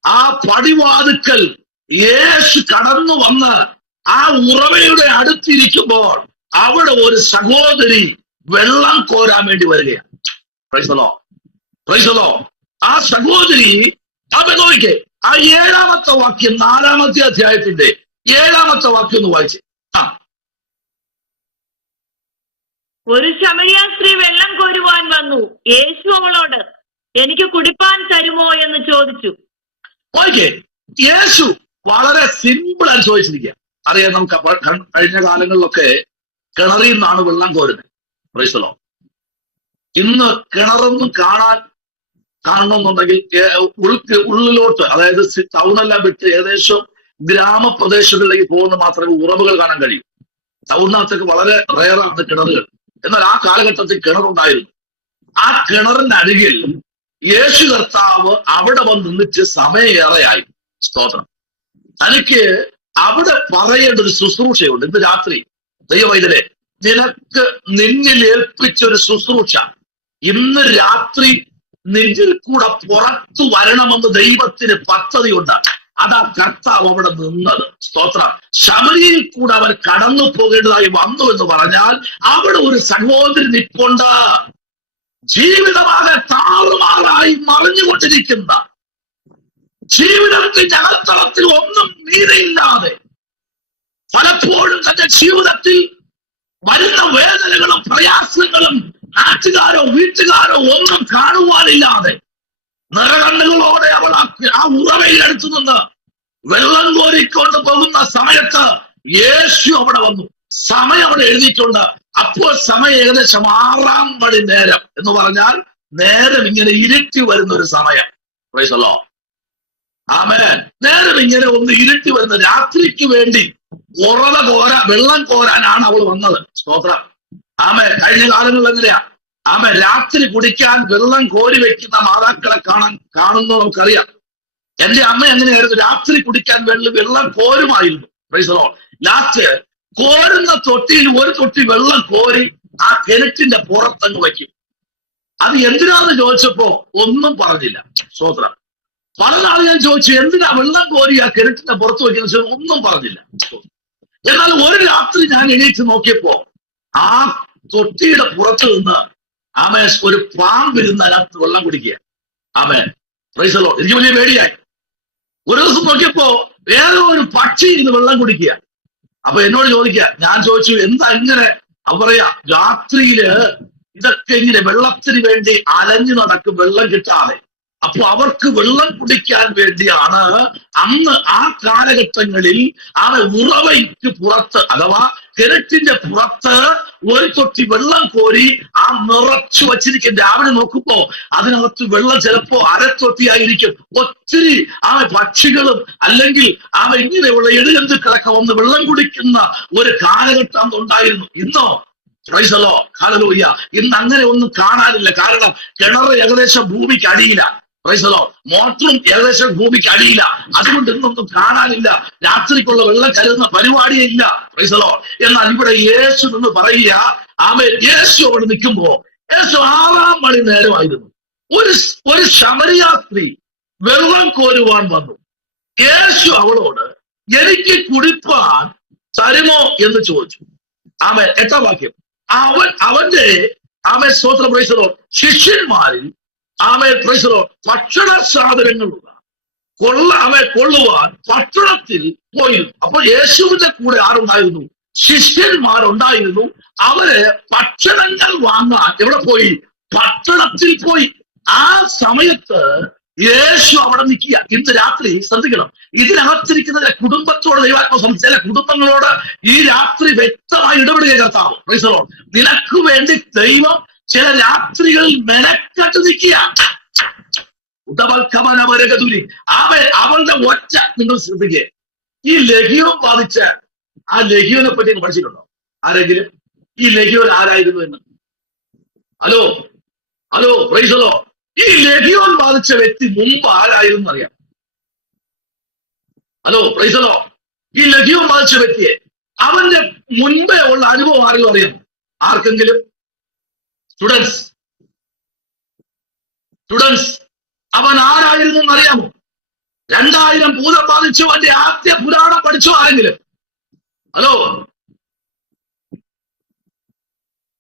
ആ പടിവാതുക്കൽ യേശു കടന്നു വന്ന് ആ ഉറവയുടെ അടുത്തിരിക്കുമ്പോൾ അവിടെ ഒരു സഹോദരി വെള്ളം കോരാൻ വേണ്ടി വരികയാണ്. ആ സഹോദരി നോക്കിക്കേ, ആ 7-ാമത്തെ വാക്യം, 4-ാമത്തെ അധ്യായത്തിന്റെ 7-ാമത്തെ വാക്യം ഒന്ന് വായിച്ചേ. ഒരു ശമരിയ സ്ത്രീ വെള്ളം കോരുവാൻ വന്നു. യേശു അവളോട്, എനിക്ക് കുടിപ്പാൻ തരുമോ എന്ന് ചോദിച്ചു. ഓക്കെ, യേശു വളരെ സിമ്പിൾ ആയി ചോദിച്ചിരിക്കുക. അറിയാം, നമുക്ക് കഴിഞ്ഞ കാലങ്ങളിലൊക്കെ കിണറിൽ നിന്നാണ് വെള്ളം കോരുന്നത്. പ്രൈസ്തലോ. ഇന്ന് കിണറൊന്നും കാണണമെന്നുണ്ടെങ്കിൽ ഉള്ളിലോട്ട്, അതായത് ടൗണെല്ലാം വിട്ട് ഏകദേശം ഗ്രാമപ്രദേശങ്ങളിലേക്ക് പോകുന്ന മാത്രമേ ഉറവുകൾ കാണാൻ കഴിയൂ. ടൗണിനകത്തൊക്കെ വളരെ റെയറാണ് കിണറുകൾ. എന്നാൽ ആ കാലഘട്ടത്തിൽ കിണറുണ്ടായിരുന്നു. ആ കിണറിന്റെ അരികിൽ യേശു കർത്താവ് അവിടെ വന്ന് നിന്നിട്ട് സമയമേറെയായി. സ്തോത്രം. തനിക്ക് അവിടെ പറയേണ്ട ഒരു ശുശ്രൂഷയുണ്ട്. ഇന്ന് രാത്രി ദൈവവൈദ്യരെ, നിനക്ക് നിന്നിൽ ഏൽപ്പിച്ചൊരു ശുശ്രൂഷ ഇന്ന് രാത്രി നിന്നിൽ കൂടെ പുറത്തു വരണമെന്ന് ദൈവത്തിന് പദ്ധതിയുണ്ട്. അതാ കർത്താവ് അവിടെ നിന്നത്. സ്തോത്രം. ശമരിയിൽ കൂടെ അവൻ കടന്നു പോകേണ്ടതായി വന്നു എന്ന് പറഞ്ഞാൽ അവിടെ ഒരു സഹോദരി നിപ്പുണ്ട്. ജീവിതമാകെ താറുമാറായി മറിഞ്ഞുകൊണ്ടിരിക്കുന്ന, ജീവിതത്തിന്റെ അകത്തളത്തിൽ ഒന്നും നീതിയില്ലാതെ, പലപ്പോഴും തന്റെ ജീവിതത്തിൽ വരുന്ന വേദനകളും പ്രയാസങ്ങളും നാട്ടുകാരോ വീട്ടുകാരോ ഒന്നും കാണുവാനില്ലാതെ നിറകണ്ണുകളോടെ അവൾ ആ ഉറവയിൽ അടുത്തു നിന്ന് വെള്ളം കോരിക്കൊണ്ട് പോകുന്ന സമയത്ത് യേശു അവിടെ വന്നു. സമയം അവിടെ എഴുതിയിട്ടുണ്ട്. അപ്പോൾ സമയം ഏകദേശം 6-ാം മണി നേരം എന്ന് പറഞ്ഞാൽ നേരം ഇങ്ങനെ ഇരുട്ടി വരുന്ന ഒരു സമയം. Praise the Lord. ആമേൻ. നേരം ഇങ്ങനെ ഒന്ന് ഇരുട്ടി വരുന്ന രാത്രിക്ക് വേണ്ടി വെള്ളം കോരാനാണ് അവൾ വന്നത്. സ്തോത്രം. കഴിഞ്ഞ കാലങ്ങളിൽ എങ്ങനെയാ? രാത്രി കുടിക്കാൻ വെള്ളം കോരി വെക്കുന്ന മാതാക്കളെ കാണുന്നു നമുക്കറിയാം. എന്റെ അമ്മ എങ്ങനെയായിരുന്നു? രാത്രി കുടിക്കാൻ വെള്ളം കോരുമായിരുന്നു. ലാസ്റ്റ് കോരുന്ന തൊട്ടിയിൽ ഒരു തൊട്ടി വെള്ളം കോരി ആ കിണറ്റിന്റെ പുറത്തങ്ങ് വയ്ക്കും. അത് എന്തിനാന്ന് ചോദിച്ചപ്പോ ഒന്നും പറഞ്ഞില്ല. സ്തോത്രം. പല നാൾ ഞാൻ ചോദിച്ചു, എന്തിനാ വെള്ളം കോരി ആ കിണറ്റിന്റെ പുറത്ത് വയ്ക്കുന്ന? ഒന്നും പറഞ്ഞില്ല. എന്നാൽ ഒരു രാത്രി ഞാൻ എണീറ്റ് നോക്കിയപ്പോ ആ തൊട്ടിയുടെ പുറത്ത് നിന്ന് ഒരു പാമ്പിരുന്ന് അതിനകത്ത് വെള്ളം കുടിക്കുക. എനിക്ക് വലിയ പേടിയായി. ഒരു ദിവസം നോക്കിയപ്പോ വേറെ ഒരു പക്ഷി ഇരുന്ന് വെള്ളം കുടിക്കുക. അപ്പൊ എന്നോട് ഞാൻ ചോദിച്ചു, എന്താ ഇങ്ങനെ? പറയാ, രാത്രിയില് ഇതൊക്കെ ഇങ്ങനെ വെള്ളത്തിന് വേണ്ടി അലഞ്ഞു നടക്കും, വെള്ളം കിട്ടാതെ. അപ്പൊ അവർക്ക് വെള്ളം കുടിക്കാൻ വേണ്ടിയാണ് അന്ന് ആ കാലഘട്ടങ്ങളിൽ ഉറവയ്ക്ക് പുറത്ത് അഥവാ കിണറ്റിന്റെ പുറത്ത് ഒരു തൊട്ടി വെള്ളം കോരി നിറച്ചു വച്ചിരിക്കും. രാവിലെ നോക്കുമ്പോ അതിനകത്ത് വെള്ളം ചിലപ്പോ അരത്തൊട്ടിയായിരിക്കും. ഒത്തിരി പക്ഷികളും അല്ലെങ്കിൽ ഇങ്ങനെയുള്ള എഴുകന്തുക്കളൊക്കെ വന്ന് വെള്ളം കുടിക്കുന്ന ഒരു കാലഘട്ടം ഉണ്ടായിരുന്നു. ഇന്നോ ഹല്ലേലൂയ, ഇന്ന് അങ്ങനെ ഒന്നും കാണാനില്ല. കാരണം കിണർ ഏകദേശം ഭൂമിക്ക് അടിയില്ല. മോട്ടറും ഏകദേശം ഭൂമിക്ക് അടിയില്ല. അതുകൊണ്ട് ഇന്നൊന്നും കാണാനില്ല. രാത്രിക്കുള്ള വെള്ളം കരുതുന്ന പരിപാടിയേ ഇല്ല. എന്നാൽ ഇവിടെ യേശു എന്ന് പറയുക, യേശു അവിടെ നിൽക്കുമ്പോ, യേശു 6 മണി നേരമായിരുന്നു. ഒരു ശമരിയ സ്ത്രീ വെള്ളം കോരുവാൻ വന്നു. യേശു അവളോട്, എനിക്ക് കുടിപ്പാൻ തരുമോ എന്ന് ചോദിച്ചു. 8ാം വാക്യം. അവന്റെ സ്തോത്രം ശിഷ്യന്മാരിൽ ഭക്ഷണ സാധനങ്ങളുള്ള കൊള്ളുവാൻ പട്ടണത്തിൽ പോയിരുന്നു. അപ്പൊ യേശുവിന്റെ കൂടെ ആരുണ്ടായിരുന്നു? ശിഷ്യന്മാരുണ്ടായിരുന്നു. അവര് ഭക്ഷണങ്ങൾ വാങ്ങാൻ എവിടെ പോയി? പട്ടണത്തിൽ പോയി. ആ സമയത്ത് യേശു അവിടെ നിൽക്കുക. ഇന്ന് രാത്രി ശ്രദ്ധിക്കണം, ഇതിനകത്തിരിക്കുന്ന കുടുംബത്തോട് ദൈവാത്മ ചില കുടുംബങ്ങളോട് ഈ രാത്രി വ്യക്തമായി ഇടപെടുക. കർത്താവ് നിനക്ക് വേണ്ടി ദൈവം ചില രാത്രികളിൽ മെനക്കെട്ട് നിൽക്കുക. അവളുടെ ഒറ്റ നിങ്ങൾ ശ്രദ്ധിക്കുക. ഈ ലഹ്യോൻ ബാധിച്ച ആ ലഹ്യോനെ പറ്റി പഠിച്ചിട്ടുണ്ടോ ആരെങ്കിലും? ഈ ലഹ്യോൻ ആരായിരുന്നു എന്ന്? ഹലോ പ്രൈസലോ. ഈ ലഹ്യോൻ ബാധിച്ച വ്യക്തി മുമ്പ് ആരായിരുന്നു അറിയാം? പ്രൈസലോ. ഈ ലഹ്യോൻ ബാധിച്ച വ്യക്തിയെ അവന്റെ മുൻപേ ഉള്ള അനുഭവം ആരെങ്കിലും അറിയാം? ആർക്കെങ്കിലും? സ്റ്റുഡൻസ് അവൻ ആരായിരുന്നു എന്നറിയാമോ? 2000 ഭൂതം ബാധിച്ചു അവന്റെ ആദ്യ പുരാണം പഠിച്ചോ ആരെങ്കിലും?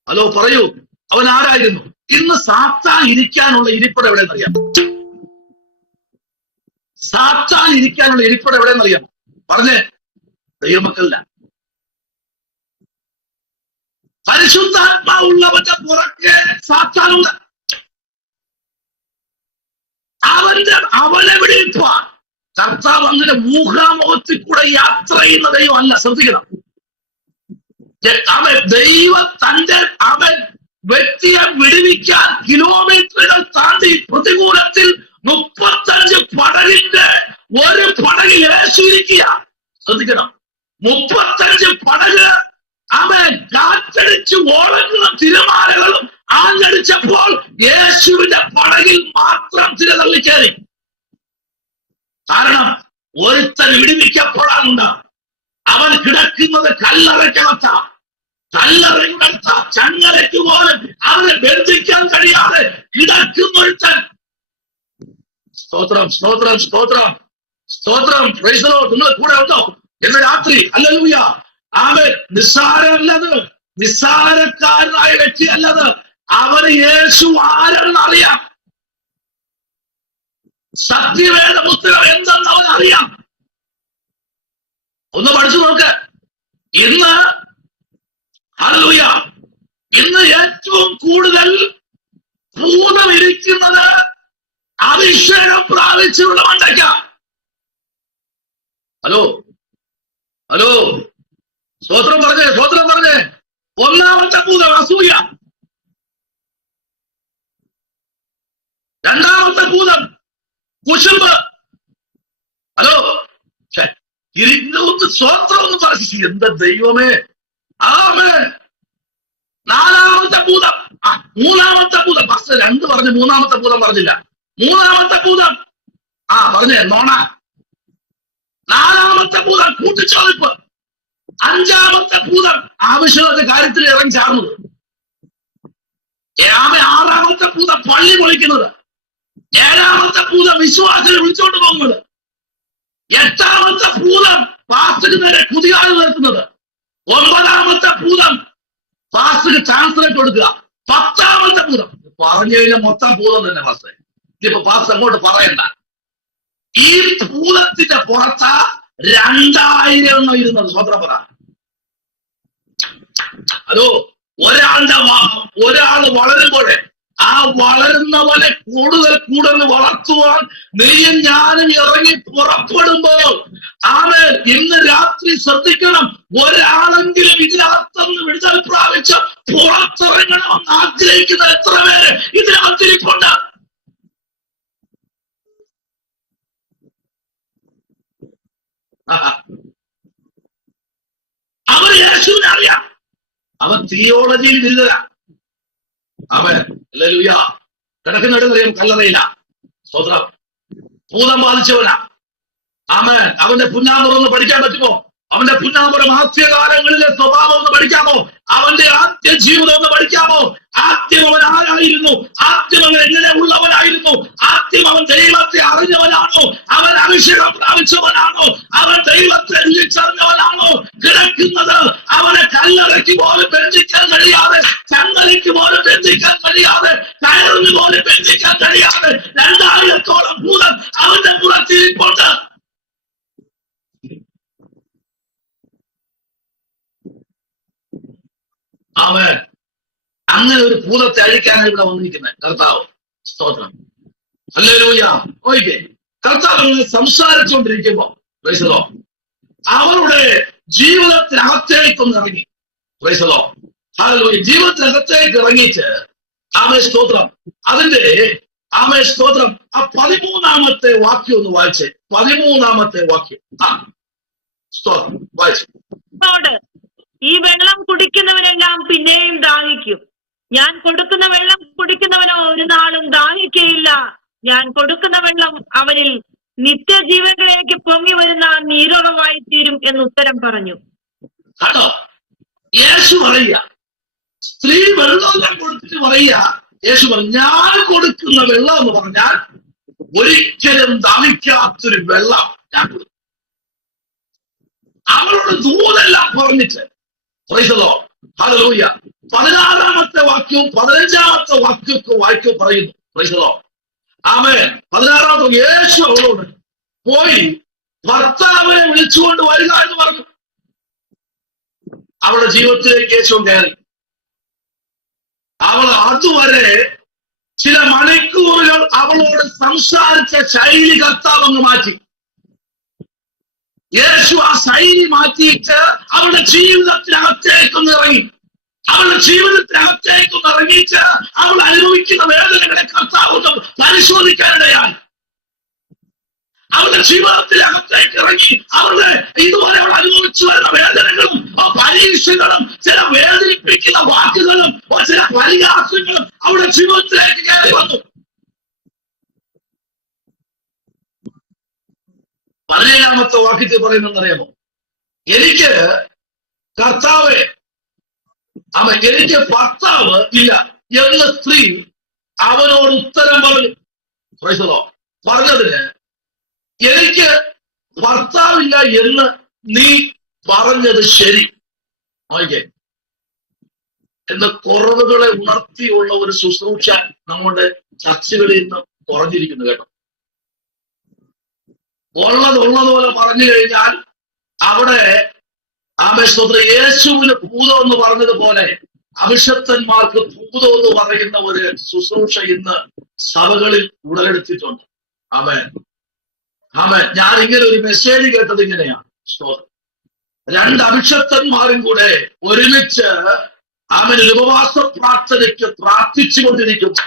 ഹലോ പറയൂ, അവൻ ആരായിരുന്നു? ഇന്ന് സാത്താൻ ഇരിക്കാനുള്ള ഇരിപ്പിടം എവിടെയെന്നറിയാം? സാത്താൻ ഇരിക്കാനുള്ള ഇരിപ്പിടം എവിടെയെന്നറിയാം? പറഞ്ഞേ. ദൈവമക്കളല്ല. പരിശുദ്ധാത്മാവുള്ളവന്റെ പുറകെ സാത്താനുണ്ട്. അവനെ വിളിപ്പാൻ കർത്താവ് അങ്ങനെ മൂഹാമുഖത്തിൽ കൂടെ യാത്ര ചെയ്യുന്ന ദൈവം അല്ല. ശ്രദ്ധിക്കണം. അവൻ വ്യക്തിയെ വിടുവിക്കാൻ കിലോമീറ്ററുകൾ താണ്ടി പ്രതികൂലത്തിൽ 35 പടകിന്റെ ഒരു പടകിൽ യേശുയിരിക്കുക. ശ്രദ്ധിക്കണം. 35 പടക് കാറ്റടിച്ച് ഓളങ്ങളും തിരമാലകളും ആഞ്ഞടിച്ചപ്പോൾ യേശുവിന്റെ പടകിൽ മാത്രം തിര തള്ളിക്കയറി. കാരണം ഒരുത്തൻ വിടുവിക്കപ്പെടാനുണ്ട്. അവൻ കിടക്കുന്നത് കല്ലറയ്ക്കകത്ത. കല്ലറയുടെ ചങ്ങലയ്ക്ക് പോലും അവനെ ബന്ധിക്കാൻ കഴിയാതെ കിടക്കുന്ന ഒരുത്തൻ. സ്തോത്രം, സ്തോത്രം, സ്തോത്രം, സ്തോത്രം. നിങ്ങൾ കൂടെ ഉണ്ടോ ഇന്ന് രാത്രി? ഹല്ലേലൂയ. നിസ്സാരമല്ലത്, നിസ്സാരക്കാരനായ വ്യക്തിയല്ലത്. അവന് യേശു ആരെന്ന് അറിയാം. സത്യവേദ പുസ്തകം എന്തെന്ന് അവൻ അറിയാം. ഒന്ന് പഠിച്ചു നോക്ക്. ഇന്ന് ഹല്ലേലൂയ, ഇന്ന് ഏറ്റവും കൂടുതൽ ഭൂതം ഇരിക്കുന്നത് അഭിഷേകം പ്രാപിച്ചുള്ള മണ്ടയ്ക്ക. ഹലോ സ്തോത്രം പറഞ്ഞേ, സ്തോത്രം പറഞ്ഞേ. ഒന്നാമത്തെ ഭൂതം അസൂയ. രണ്ടാമത്തെ ഭൂതം കുശുമ്പ്. ഇരുന്നൂത്ത് സ്തോത്രം ഒന്ന് പറഞ്ഞു. എന്താ ദൈവമേ. നാലാമത്തെ ഭൂതം, മൂന്നാമത്തെ ഭൂതം. ഫസ്റ്റ് 2 പറഞ്ഞു, മൂന്നാമത്തെ ഭൂതം പറഞ്ഞില്ല. മൂന്നാമത്തെ ഭൂതം പറഞ്ഞേ നോണ. നാലാമത്തെ ഭൂതം കൂട്ടിച്ചോദിപ്പ്. 5-ാമത്തെ ഭൂതം ആവശ്യമുള്ള കാര്യത്തിൽ ഇറങ്ങി ചാർന്നത്. 6-ാമത്തെ ഭൂതം പള്ളി പൊളിക്കുന്നത്. 7-ാമത്തെ ഭൂതം വിശ്വാസികളെ വിളിച്ചോണ്ട് പോകുന്നത്. 8-ാമത്തെ ഭൂതം പാസ്റ്റർക്ക് നേരെ കുതികാൽ നിർത്തുന്നത്. 9-ാമത്തെ ഭൂതം പാസ്റ്റർക്ക് ട്രാൻസ്ലേറ്റ് കൊടുക്കുക. 10-ാമത്തെ ഭൂതം പറഞ്ഞു കഴിഞ്ഞാൽ മൊത്തം ഭൂതം തന്നെ പാസ്റ്റർ. ഇതിപ്പോ പാസ്റ്റർ അങ്ങോട്ട് പറയണ്ട. ഈ ഭൂതത്തിന്റെ പുറത്താ 2000 ഇരുന്നത്. സ്വത്രം പറ. ഹലോ, ഒരാള് വളരുമ്പോഴേ ആ വളരുന്നവനെ കൂടുതൽ കൂടുതൽ വളർത്തുവാൻ നീയും ഞാനും ഇറങ്ങി പുറപ്പെടുമ്പോൾ ഇന്ന് രാത്രി ശ്രദ്ധിക്കണം. ഒരാളെങ്കിലും ഇതിനകത്തുനിന്ന് വിടുതൽ പ്രാപിച്ച് പുറത്തിറങ്ങണമെന്ന് ആഗ്രഹിക്കുന്ന എത്ര പേര് ഇതിനകത്തിരിപ്പുണ്ട്? അവർ യേശുവിനെ അറിയാം. അവൻ തിയോളജിയിൽ ബിരുദന. അവൻ ഹല്ലേലൂയ കിടക്കുന്നിടം കല്ലറയില്ല. സ്വതന്ത്രം ഭൂതം ബാധിച്ചവനാ. അവന്റെ പുന്നാമ്പുറം പഠിക്കാൻ പറ്റുമോ? അവന്റെ പുന്നാമ്പുറം ആദ്യകാലങ്ങളിലെ സ്വഭാവം ഒന്ന് പഠിക്കാമോ? അവന്റെ ആദ്യ ജീവിതം ഒന്ന് പഠിക്കാമോ? ആദ്യം അവൻ ആരായിരുന്നു? ആദ്യം അവൻ എങ്ങനെ ഉള്ളവനായിരുന്നു? ആദ്യം അവൻ ദൈവത്തെ അറിഞ്ഞവനാണോ? അവൻ അഭിഷേകം പ്രാപിച്ചവനാണോ? അവൻ ദൈവത്തെ രുചിച്ചറിഞ്ഞവനാണോ? കിടക്കുന്നത് അവനെ കല്ലറയ്ക്ക് പോലും ബന്ധിക്കാൻ കഴിയാതെ, ചങ്ങലയ്ക്ക് പോലും ബന്ധിക്കാൻ കഴിയാതെ, കയറിന് പോലും ബന്ധിക്കാൻ കഴിയാതെ 2000-ഓളം ഭൂതം അവന്റെ പുറത്തിരിപ്പുണ്ട്. അവൻ അങ്ങനെ ഒരു ഭൂതത്തെ അഴിക്കാനാണ് ഇവിടെ വന്നിരിക്കുന്നത് കർത്താവ്. സ്തോത്രം. ഹല്ലേലൂയ. ഓക്കെ, കർത്താവ് സംസാരിച്ചുകൊണ്ടിരിക്കുമ്പോ അവരുടെ ജീവിതത്തിനകത്തേക്കൊന്ന് ഇറങ്ങി. ഹല്ലേലൂയ. ജീവിതത്തിനകത്തേക്ക് ഇറങ്ങിച്ച് സ്തോത്രം. അതിന്റെ സ്തോത്രം. ആ 13-ാമത്തെ വാക്യം ഒന്ന് വായിച്ചേ. 13-ാമത്തെ വാക്യം സ്തോത്രം വായിച്ചു. ഈ വെള്ളം കുടിക്കുന്നവനെല്ലാം പിന്നെയും ദാഹിക്കും. ഞാൻ കൊടുക്കുന്ന വെള്ളം കുടിക്കുന്നവനോ ഒരു നാളും ദാഹിക്കയില്ല. ഞാൻ കൊടുക്കുന്ന വെള്ളം അവനിൽ നിത്യജീവനിലേക്ക് പൊങ്ങി വരുന്ന നീരുറവായി തീരും എന്ന് ഉത്തരം പറഞ്ഞു. കേട്ടോ, യേശു പറയുക, സ്ത്രീ വെള്ളം കൊടുത്തിട്ട് പറയുക. യേശു പറഞ്ഞു, ഞാൻ കൊടുക്കുന്ന വെള്ളം എന്ന് പറഞ്ഞാൽ ഒരിക്കലും ദാഹിക്കാത്തൊരു വെള്ളം ഞാൻ കൊടുക്കും. അവളോട് ദൂതെല്ലാം പറഞ്ഞിട്ട് ഹല്ലേലൂയ 16-ാമത്തെ വാക്യവും 15-ാമത്തെ വാക്യമൊക്കെ വായിക്കും പറയുന്നു. 16-ാമത്തെ യേശു അവളോട് പോയി ഭർത്താവിനെ വിളിച്ചുകൊണ്ട് വരിക എന്ന് പറഞ്ഞു. അവളുടെ ജീവിതത്തിലേക്ക് യേശു കയറി. അവൾ അതുവരെ ചില മണിക്കൂറുകൾ അവളോട് സംസാരിച്ച ശൈലി കർത്താവ് അങ്ങ് മാറ്റി. യേശു ആ ശൈലി മാറ്റിയിട്ട് അവളുടെ ജീവിതത്തിനകത്തേക്കൊന്ന് ഇറങ്ങി. അവളുടെ ജീവിതത്തിനകത്തേക്കൊന്ന് ഇറങ്ങിയിട്ട് അവൾ അനുഭവിക്കുന്ന വേദനകളെ കർത്താവ് പരിശോധിക്കാനിടയായി. അവളുടെ ജീവിതത്തിനകത്തേക്ക് ഇറങ്ങി അവളുടെ ഇതുവരെ അവൾ അനുഭവിച്ചു വരുന്ന വേദനകളും പരീക്ഷകളും ചില വേദനിപ്പിക്കുന്ന വാക്കുകളും ചില പരിഹാസങ്ങളും അവളുടെ ജീവിതത്തിലേക്ക് കയറി വന്നു. 17-ാമത്തെ വാക്യത്തിൽ പറയുന്നറിയാമോ? എനിക്ക് കർത്താവ് എനിക്ക് ഭർത്താവ് ഇല്ല എന്ന സ്ത്രീ അവനോട് ഉത്തരം പറഞ്ഞു. പറഞ്ഞതിന്, എനിക്ക് ഭർത്താവില്ല എന്ന് നീ പറഞ്ഞത് ശരി. എന്ന കുറവുകളെ ഉണർത്തിയുള്ള ഒരു ശുശ്രൂഷ നമ്മുടെ ചർച്ചകളിൽ നിന്ന് കുറഞ്ഞിരിക്കുന്നു കേട്ടോ. ഉള്ളതുപോലെ പറഞ്ഞു കഴിഞ്ഞാൽ അവിടെ യേശുവിന് ഭൂതം എന്ന് പറഞ്ഞതുപോലെ അഭിഷക്തന്മാർക്ക് ഭൂതം എന്ന് പറയുന്ന ഒരു ശുശ്രൂഷ ഇന്ന് സഭകളിൽ ഉടലെടുത്തിട്ടുണ്ട്. ഞാൻ ഇങ്ങനെ ഒരു മെസ്സേജ് കേട്ടത് ഇങ്ങനെയാണ്. 2 അഭിഷക്തന്മാരും കൂടെ ഒരുമിച്ച് ഉപവാസ പ്രാർത്ഥനയ്ക്ക് പ്രാർത്ഥിച്ചു കൊണ്ടിരിക്കുന്നു.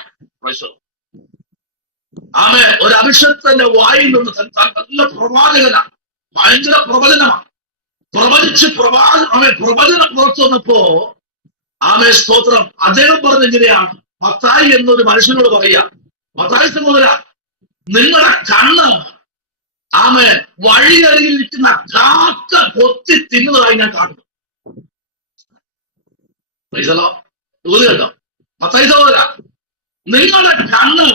ഒരു അഭിഷക്തന്റെ വായിൽ നിന്ന് നല്ല പ്രവാചകനാണ്, ഭയങ്കര പ്രവചനമാണ്. പ്രവചനം പുറത്തു വന്നപ്പോ ആമേ സ്തോത്രം. അദ്ദേഹം പറഞ്ഞെങ്ങനെയാണ്? മത്തായി എന്നൊരു മനുഷ്യനോട് പറയാ, മത്തായി സഹോദര, നിങ്ങളുടെ കണ്ണ് ആമേ വഴിയരികിൽ ഇരിക്കുന്ന കാക്ക കൊത്തി തിന്നതായി ഞാൻ കാണുന്നു. കേട്ടോ മത്തായി സഹോദര, നിങ്ങളുടെ കണ്ണ്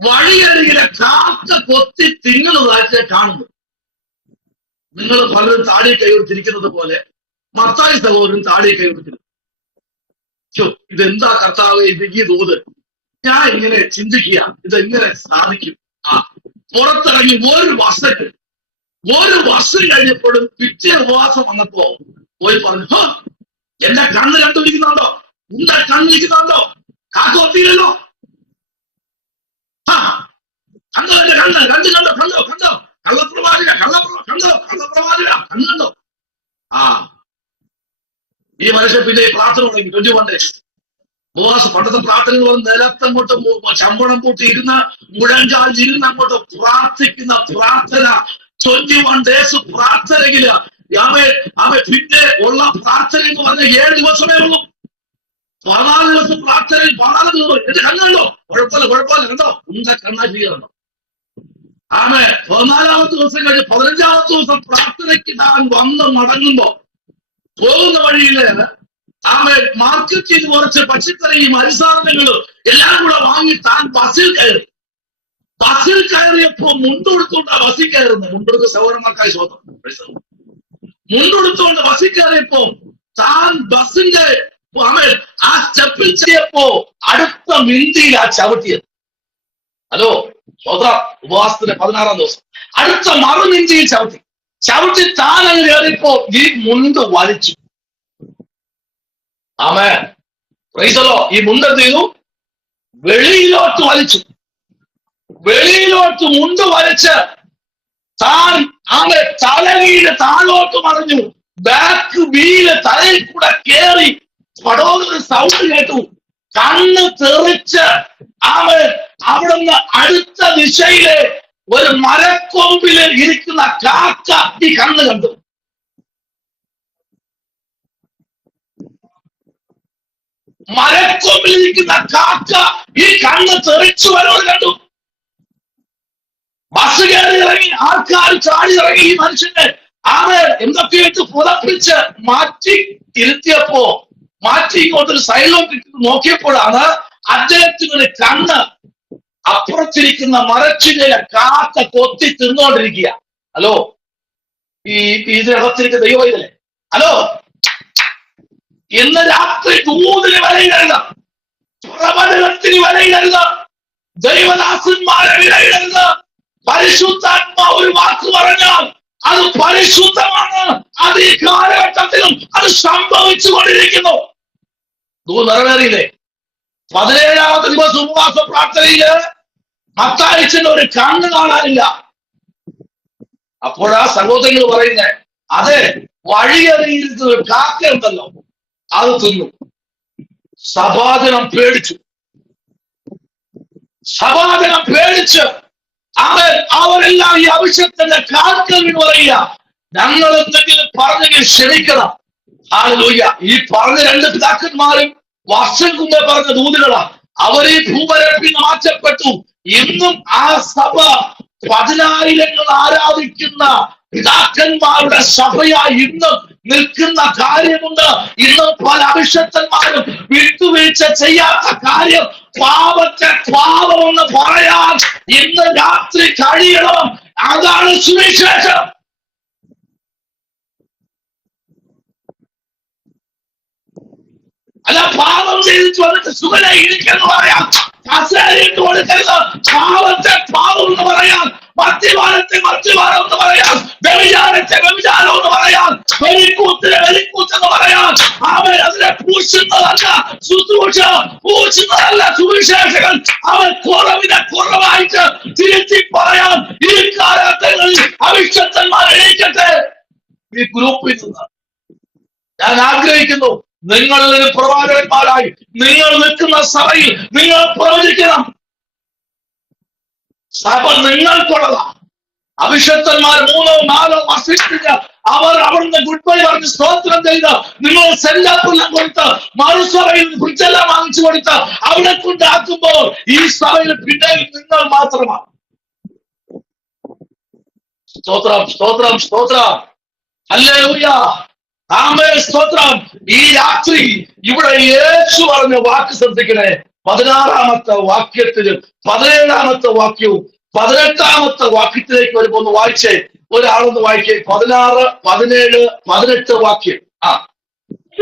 വഴിയരികിലെ കാക്ക കൊത്തി തിന്നുന്നതായിട്ട് കാണുന്നു. നിങ്ങൾ പലരും താടി കൈകൊടുത്തിരിക്കുന്നത് പോലെ മത്തായി സഹോദരൻ താടി കൈകൊടുത്തിരുന്നു. ഇതെന്താ കർത്താവ് ഈ തോത്? ഞാൻ ഇങ്ങനെ ചിന്തിക്കുക, ഇതെങ്ങനെ സാധിക്കും? പുറത്തിറങ്ങി ഒരു വർഷം കഴിഞ്ഞപ്പോഴും പിറ്റേ ഉപവാസം വന്നപ്പോ പോയി പറഞ്ഞു, എന്റെ കണ്ണ് കണ്ടിരിക്കുന്നുണ്ടോ? നിന്റെ കണ്ണിരിക്കുന്നുണ്ടോ? കാക്കോത്തിയില്ലല്ലോ. കണ്ടോ എന്റെ കണ്ണ്? കണ്ടോ കള്ളപ്രവാചക കള്ളപ്രവാചക കണ്ടോ? ഈ മനുഷ്യൻ പിന്നെ പ്രാർത്ഥന തുടങ്ങി. 21 days ഉപവാസം. പണ്ടത്തെ പ്രാർത്ഥനകൾ നിലത്തങ്ങോട്ട് ചമ്പളം പൂട്ടി ഇരുന്ന് മുഴങ്കാൽ ഇരുന്ന് അങ്ങോട്ട് പ്രാർത്ഥിക്കുന്ന പ്രാർത്ഥന 21 days പ്രാർത്ഥനയില് പിന്നെ ഉള്ള പ്രാർത്ഥന എന്ന് പറഞ്ഞ 7 ദിവസമേ ഉള്ളൂ. 14 ദിവസം പ്രാർത്ഥനയിൽ 14 ദിവസം എന്റെ കണ്ണുണ്ടോ? കുഴപ്പമില്ല കണ്ടോ? നിന്റെ കണ്ണാശി കണ്ടോ? 14-ാമത്തെ ദിവസം കഴിഞ്ഞ് 15-ാമത്തെ ദിവസം പ്രാർത്ഥനയ്ക്ക് താൻ വന്ന് മടങ്ങുമ്പോ പോകുന്ന വഴിയില് മാർക്കറ്റ് ചെയ്ത് കുറച്ച് പച്ചക്കറിയും അരിസാധനങ്ങളും എല്ലാം കൂടെ വാങ്ങി താൻ ബസ്സിൽ കയറിയപ്പോ മുണ്ടെടുത്തോണ്ടാ ബസ്സിൽ കയറുന്നത്. മുണ്ടെടുത്ത് സഹോദരന്മാർക്കായി സ്വന്തം മുണ്ടെടുത്തോണ്ട് ബസ്സിൽ കയറിയപ്പോ താൻ ബസ്സിന്റെ ആ സ്റ്റെപ്പിൽ ചെയ്യപ്പോ അടുത്ത മിന്തിയിലാ ചവിട്ടിയത്. ഹലോ സ്വന്തം ഉപവാസത്തിന്റെ 16-ാം ദിവസം അടുത്ത മറുമിന്തിയിൽ ചവിട്ടി താൻ അങ്ങ് കയറിയപ്പോ ഈ മുണ്ട് വലിച്ചു. ഈ മുണ്ട് എന്ത് ചെയ്തു? വെളിയിലോട്ട് വലിച്ചു. മുണ്ട് വലിച്ച് താൻ തലകീഴ് താഴോട്ട് മറിഞ്ഞു. ബാക്ക് വീല് തലയിൽ കൂടെ കേറി പടോന്നൊരു സൗണ്ട് കേട്ടു. കണ്ണ് തെറിച്ച് അവിടുന്ന് അടുത്ത ദിശയിലെ ഒരു മരക്കൊമ്പില് ഇരിക്കുന്ന കാക്ക ഈ കണ്ണ് കണ്ടു. മരക്കൊമ്പിലിരിക്കുന്ന കാക്ക ഈ കണ്ണ് തെറിച്ചു വരുന്നത് കണ്ടു. ബസ് കയറി ഇറങ്ങി ആൾക്കാർ ചാടി ഇറങ്ങി ഈ മനുഷ്യനെ എന്തൊക്കെയായിട്ട് പുറപ്പിച്ച് മാറ്റി ഇരുത്തിയപ്പോ ഇങ്ങോട്ടൊരു സൈഡിലോട്ട് നോക്കിയപ്പോഴാണ് അദ്ദേഹത്തിന് കണ്ണ് അപ്പുറത്തിരിക്കുന്ന മരച്ചില്ലയിലെ കാക്ക കൊത്തി തിന്നുകൊണ്ടിരിക്കുക. ഹലോ, ഇതിനകത്തിരിക്കുന്ന ദൈവമല്ലേ? ഹലോ, ഇന്ന് രാത്രി ദൂതിന് വിലയിടരുത്, പ്രവചനത്തിന് വിലയിടരുത്, ദൈവദാസന്മാരെ വിലയിടരുത്. പരിശുദ്ധാത്മാ ഒരു വാക്ക് പറഞ്ഞാൽ അത് പരിശുദ്ധമാണ്. അത് ഈ കാലഘട്ടത്തിലും അത് സംഭവിച്ചു കൊണ്ടിരിക്കുന്നു. നിറവേറിയില്ലേ? 17-ാമത്തെ ദിവസം ഉപവാസ പ്രാർത്ഥനയില് മത്തായിച്ചന്റെ ഒരു കണ്ണ് കാണാനില്ല. അപ്പോഴാ സഹോദരങ്ങൾ പറയുന്നത്, അതെ, വഴിയറിയിരുന്ന ഒരു കാക്ക ഉണ്ടല്ലോ, അത് തിന്നു. സഭാജനം പേടിച്ചു. അവരെല്ലാം ഈ അഭിഷേകത്തിന്റെ കാൽക്കൽ എന്ന് പറയുക, ഞങ്ങൾ എന്തെങ്കിലും പറഞ്ഞെങ്കിൽ ക്ഷമിക്കണം. ഹല്ലേലൂയ. ഈ പറഞ്ഞ 2 പിതാക്കന്മാരും വർഷം മുമ്പേ പറഞ്ഞ ദൂതുകളാ. അവരെ ഭൂപരപ്പിൽ മാറ്റപ്പെട്ടു. ഇന്നും ആ സഭ 10,000 ആരാധിക്കുന്ന പിതാക്കന്മാരുടെ സഭയായി ഇന്നും നിൽക്കുന്ന കാര്യമുണ്ട്. ഇന്നും പല അഭിഷക്തന്മാരും വിട്ടുവീഴ്ച ചെയ്യാത്ത കാര്യം പാപത്തെ പാപമെന്ന് പറയാൻ ഇന്ന് രാത്രി കഴിയണം. അതാണ് സുവിശേഷം. അല്ല, പാപം ചെയ്തിട്ട് വന്നിട്ട് സുഖനെ ഇരിക്കെന്ന് പറയാം, കസേരയിട്ട് കൊടുക്കരുത്. പാപത്തെ പാപം എന്ന് പറയാം, മദ്യപാനത്തെ മദ്യപാനം എന്ന് പറയാം, വ്യഭിചാരത്തെ വ്യഭിചാരം എന്ന് പറയാം, വെലിക്കൂത്തിനെ വെലിക്കൂത്തെന്ന് പറയാം. അതിനെ പൂശുന്നതല്ല ശുശ്രൂഷ, പൂശുന്നതല്ല സുവിശേഷകൻ. അവൻ കുറവിനെ കുറവായിട്ട് തിരുത്തി പറയാൻ ഈ കാലഘട്ടങ്ങളിൽ അഭിഷക്തന്മാർ എണീക്കട്ടെ. ഈ ഗ്രൂപ്പിൽ നിന്ന് ഞാൻ ആഗ്രഹിക്കുന്നു, നിങ്ങൾ പ്രവാചകന്മാരായി നിങ്ങൾ നിൽക്കുന്ന സഭയിൽ നിങ്ങൾ പ്രവചിക്കണം. സഭ നിങ്ങൾക്കുള്ളതാ. അഭിഷക്തന്മാർ 3-4 വർഷത്തിന് അവർ അവിടുന്ന് ഗുഡ് ബൈ പറഞ്ഞ് സ്തോത്രം ചെയ്ത് നിങ്ങൾ സെല്ലാപ്പെല്ലാം കൊടുത്ത് മറുസഭയിൽ ഫ്രിഡ്ജെല്ലാം വാങ്ങിച്ചു കൊടുത്ത് അവിടെ കൊണ്ടാക്കുമ്പോൾ ഈ സഭയിൽ പിന്നെ നിങ്ങൾ മാത്രമാണ്. സ്തോത്രം സ്തോത്രം സ്തോത്രം, ഹല്ലേലൂയ, ആമേൻ, സ്തോത്രം. ഈ രാത്രി ഇവിടെ യേശു പറഞ്ഞ വാക്ക് ശ്രദ്ധിക്കണേ. 16-ാമത്തെ വാക്യത്തിൽ 17-ാമത്തെ വാക്യവും 18-ാമത്തെ വാക്യത്തിലേക്ക് വരുമ്പോ ഒന്ന് വായിച്ചേ. ഒരാളൊന്ന് വായിക്കേ. 16, 17, 18 വാക്യം.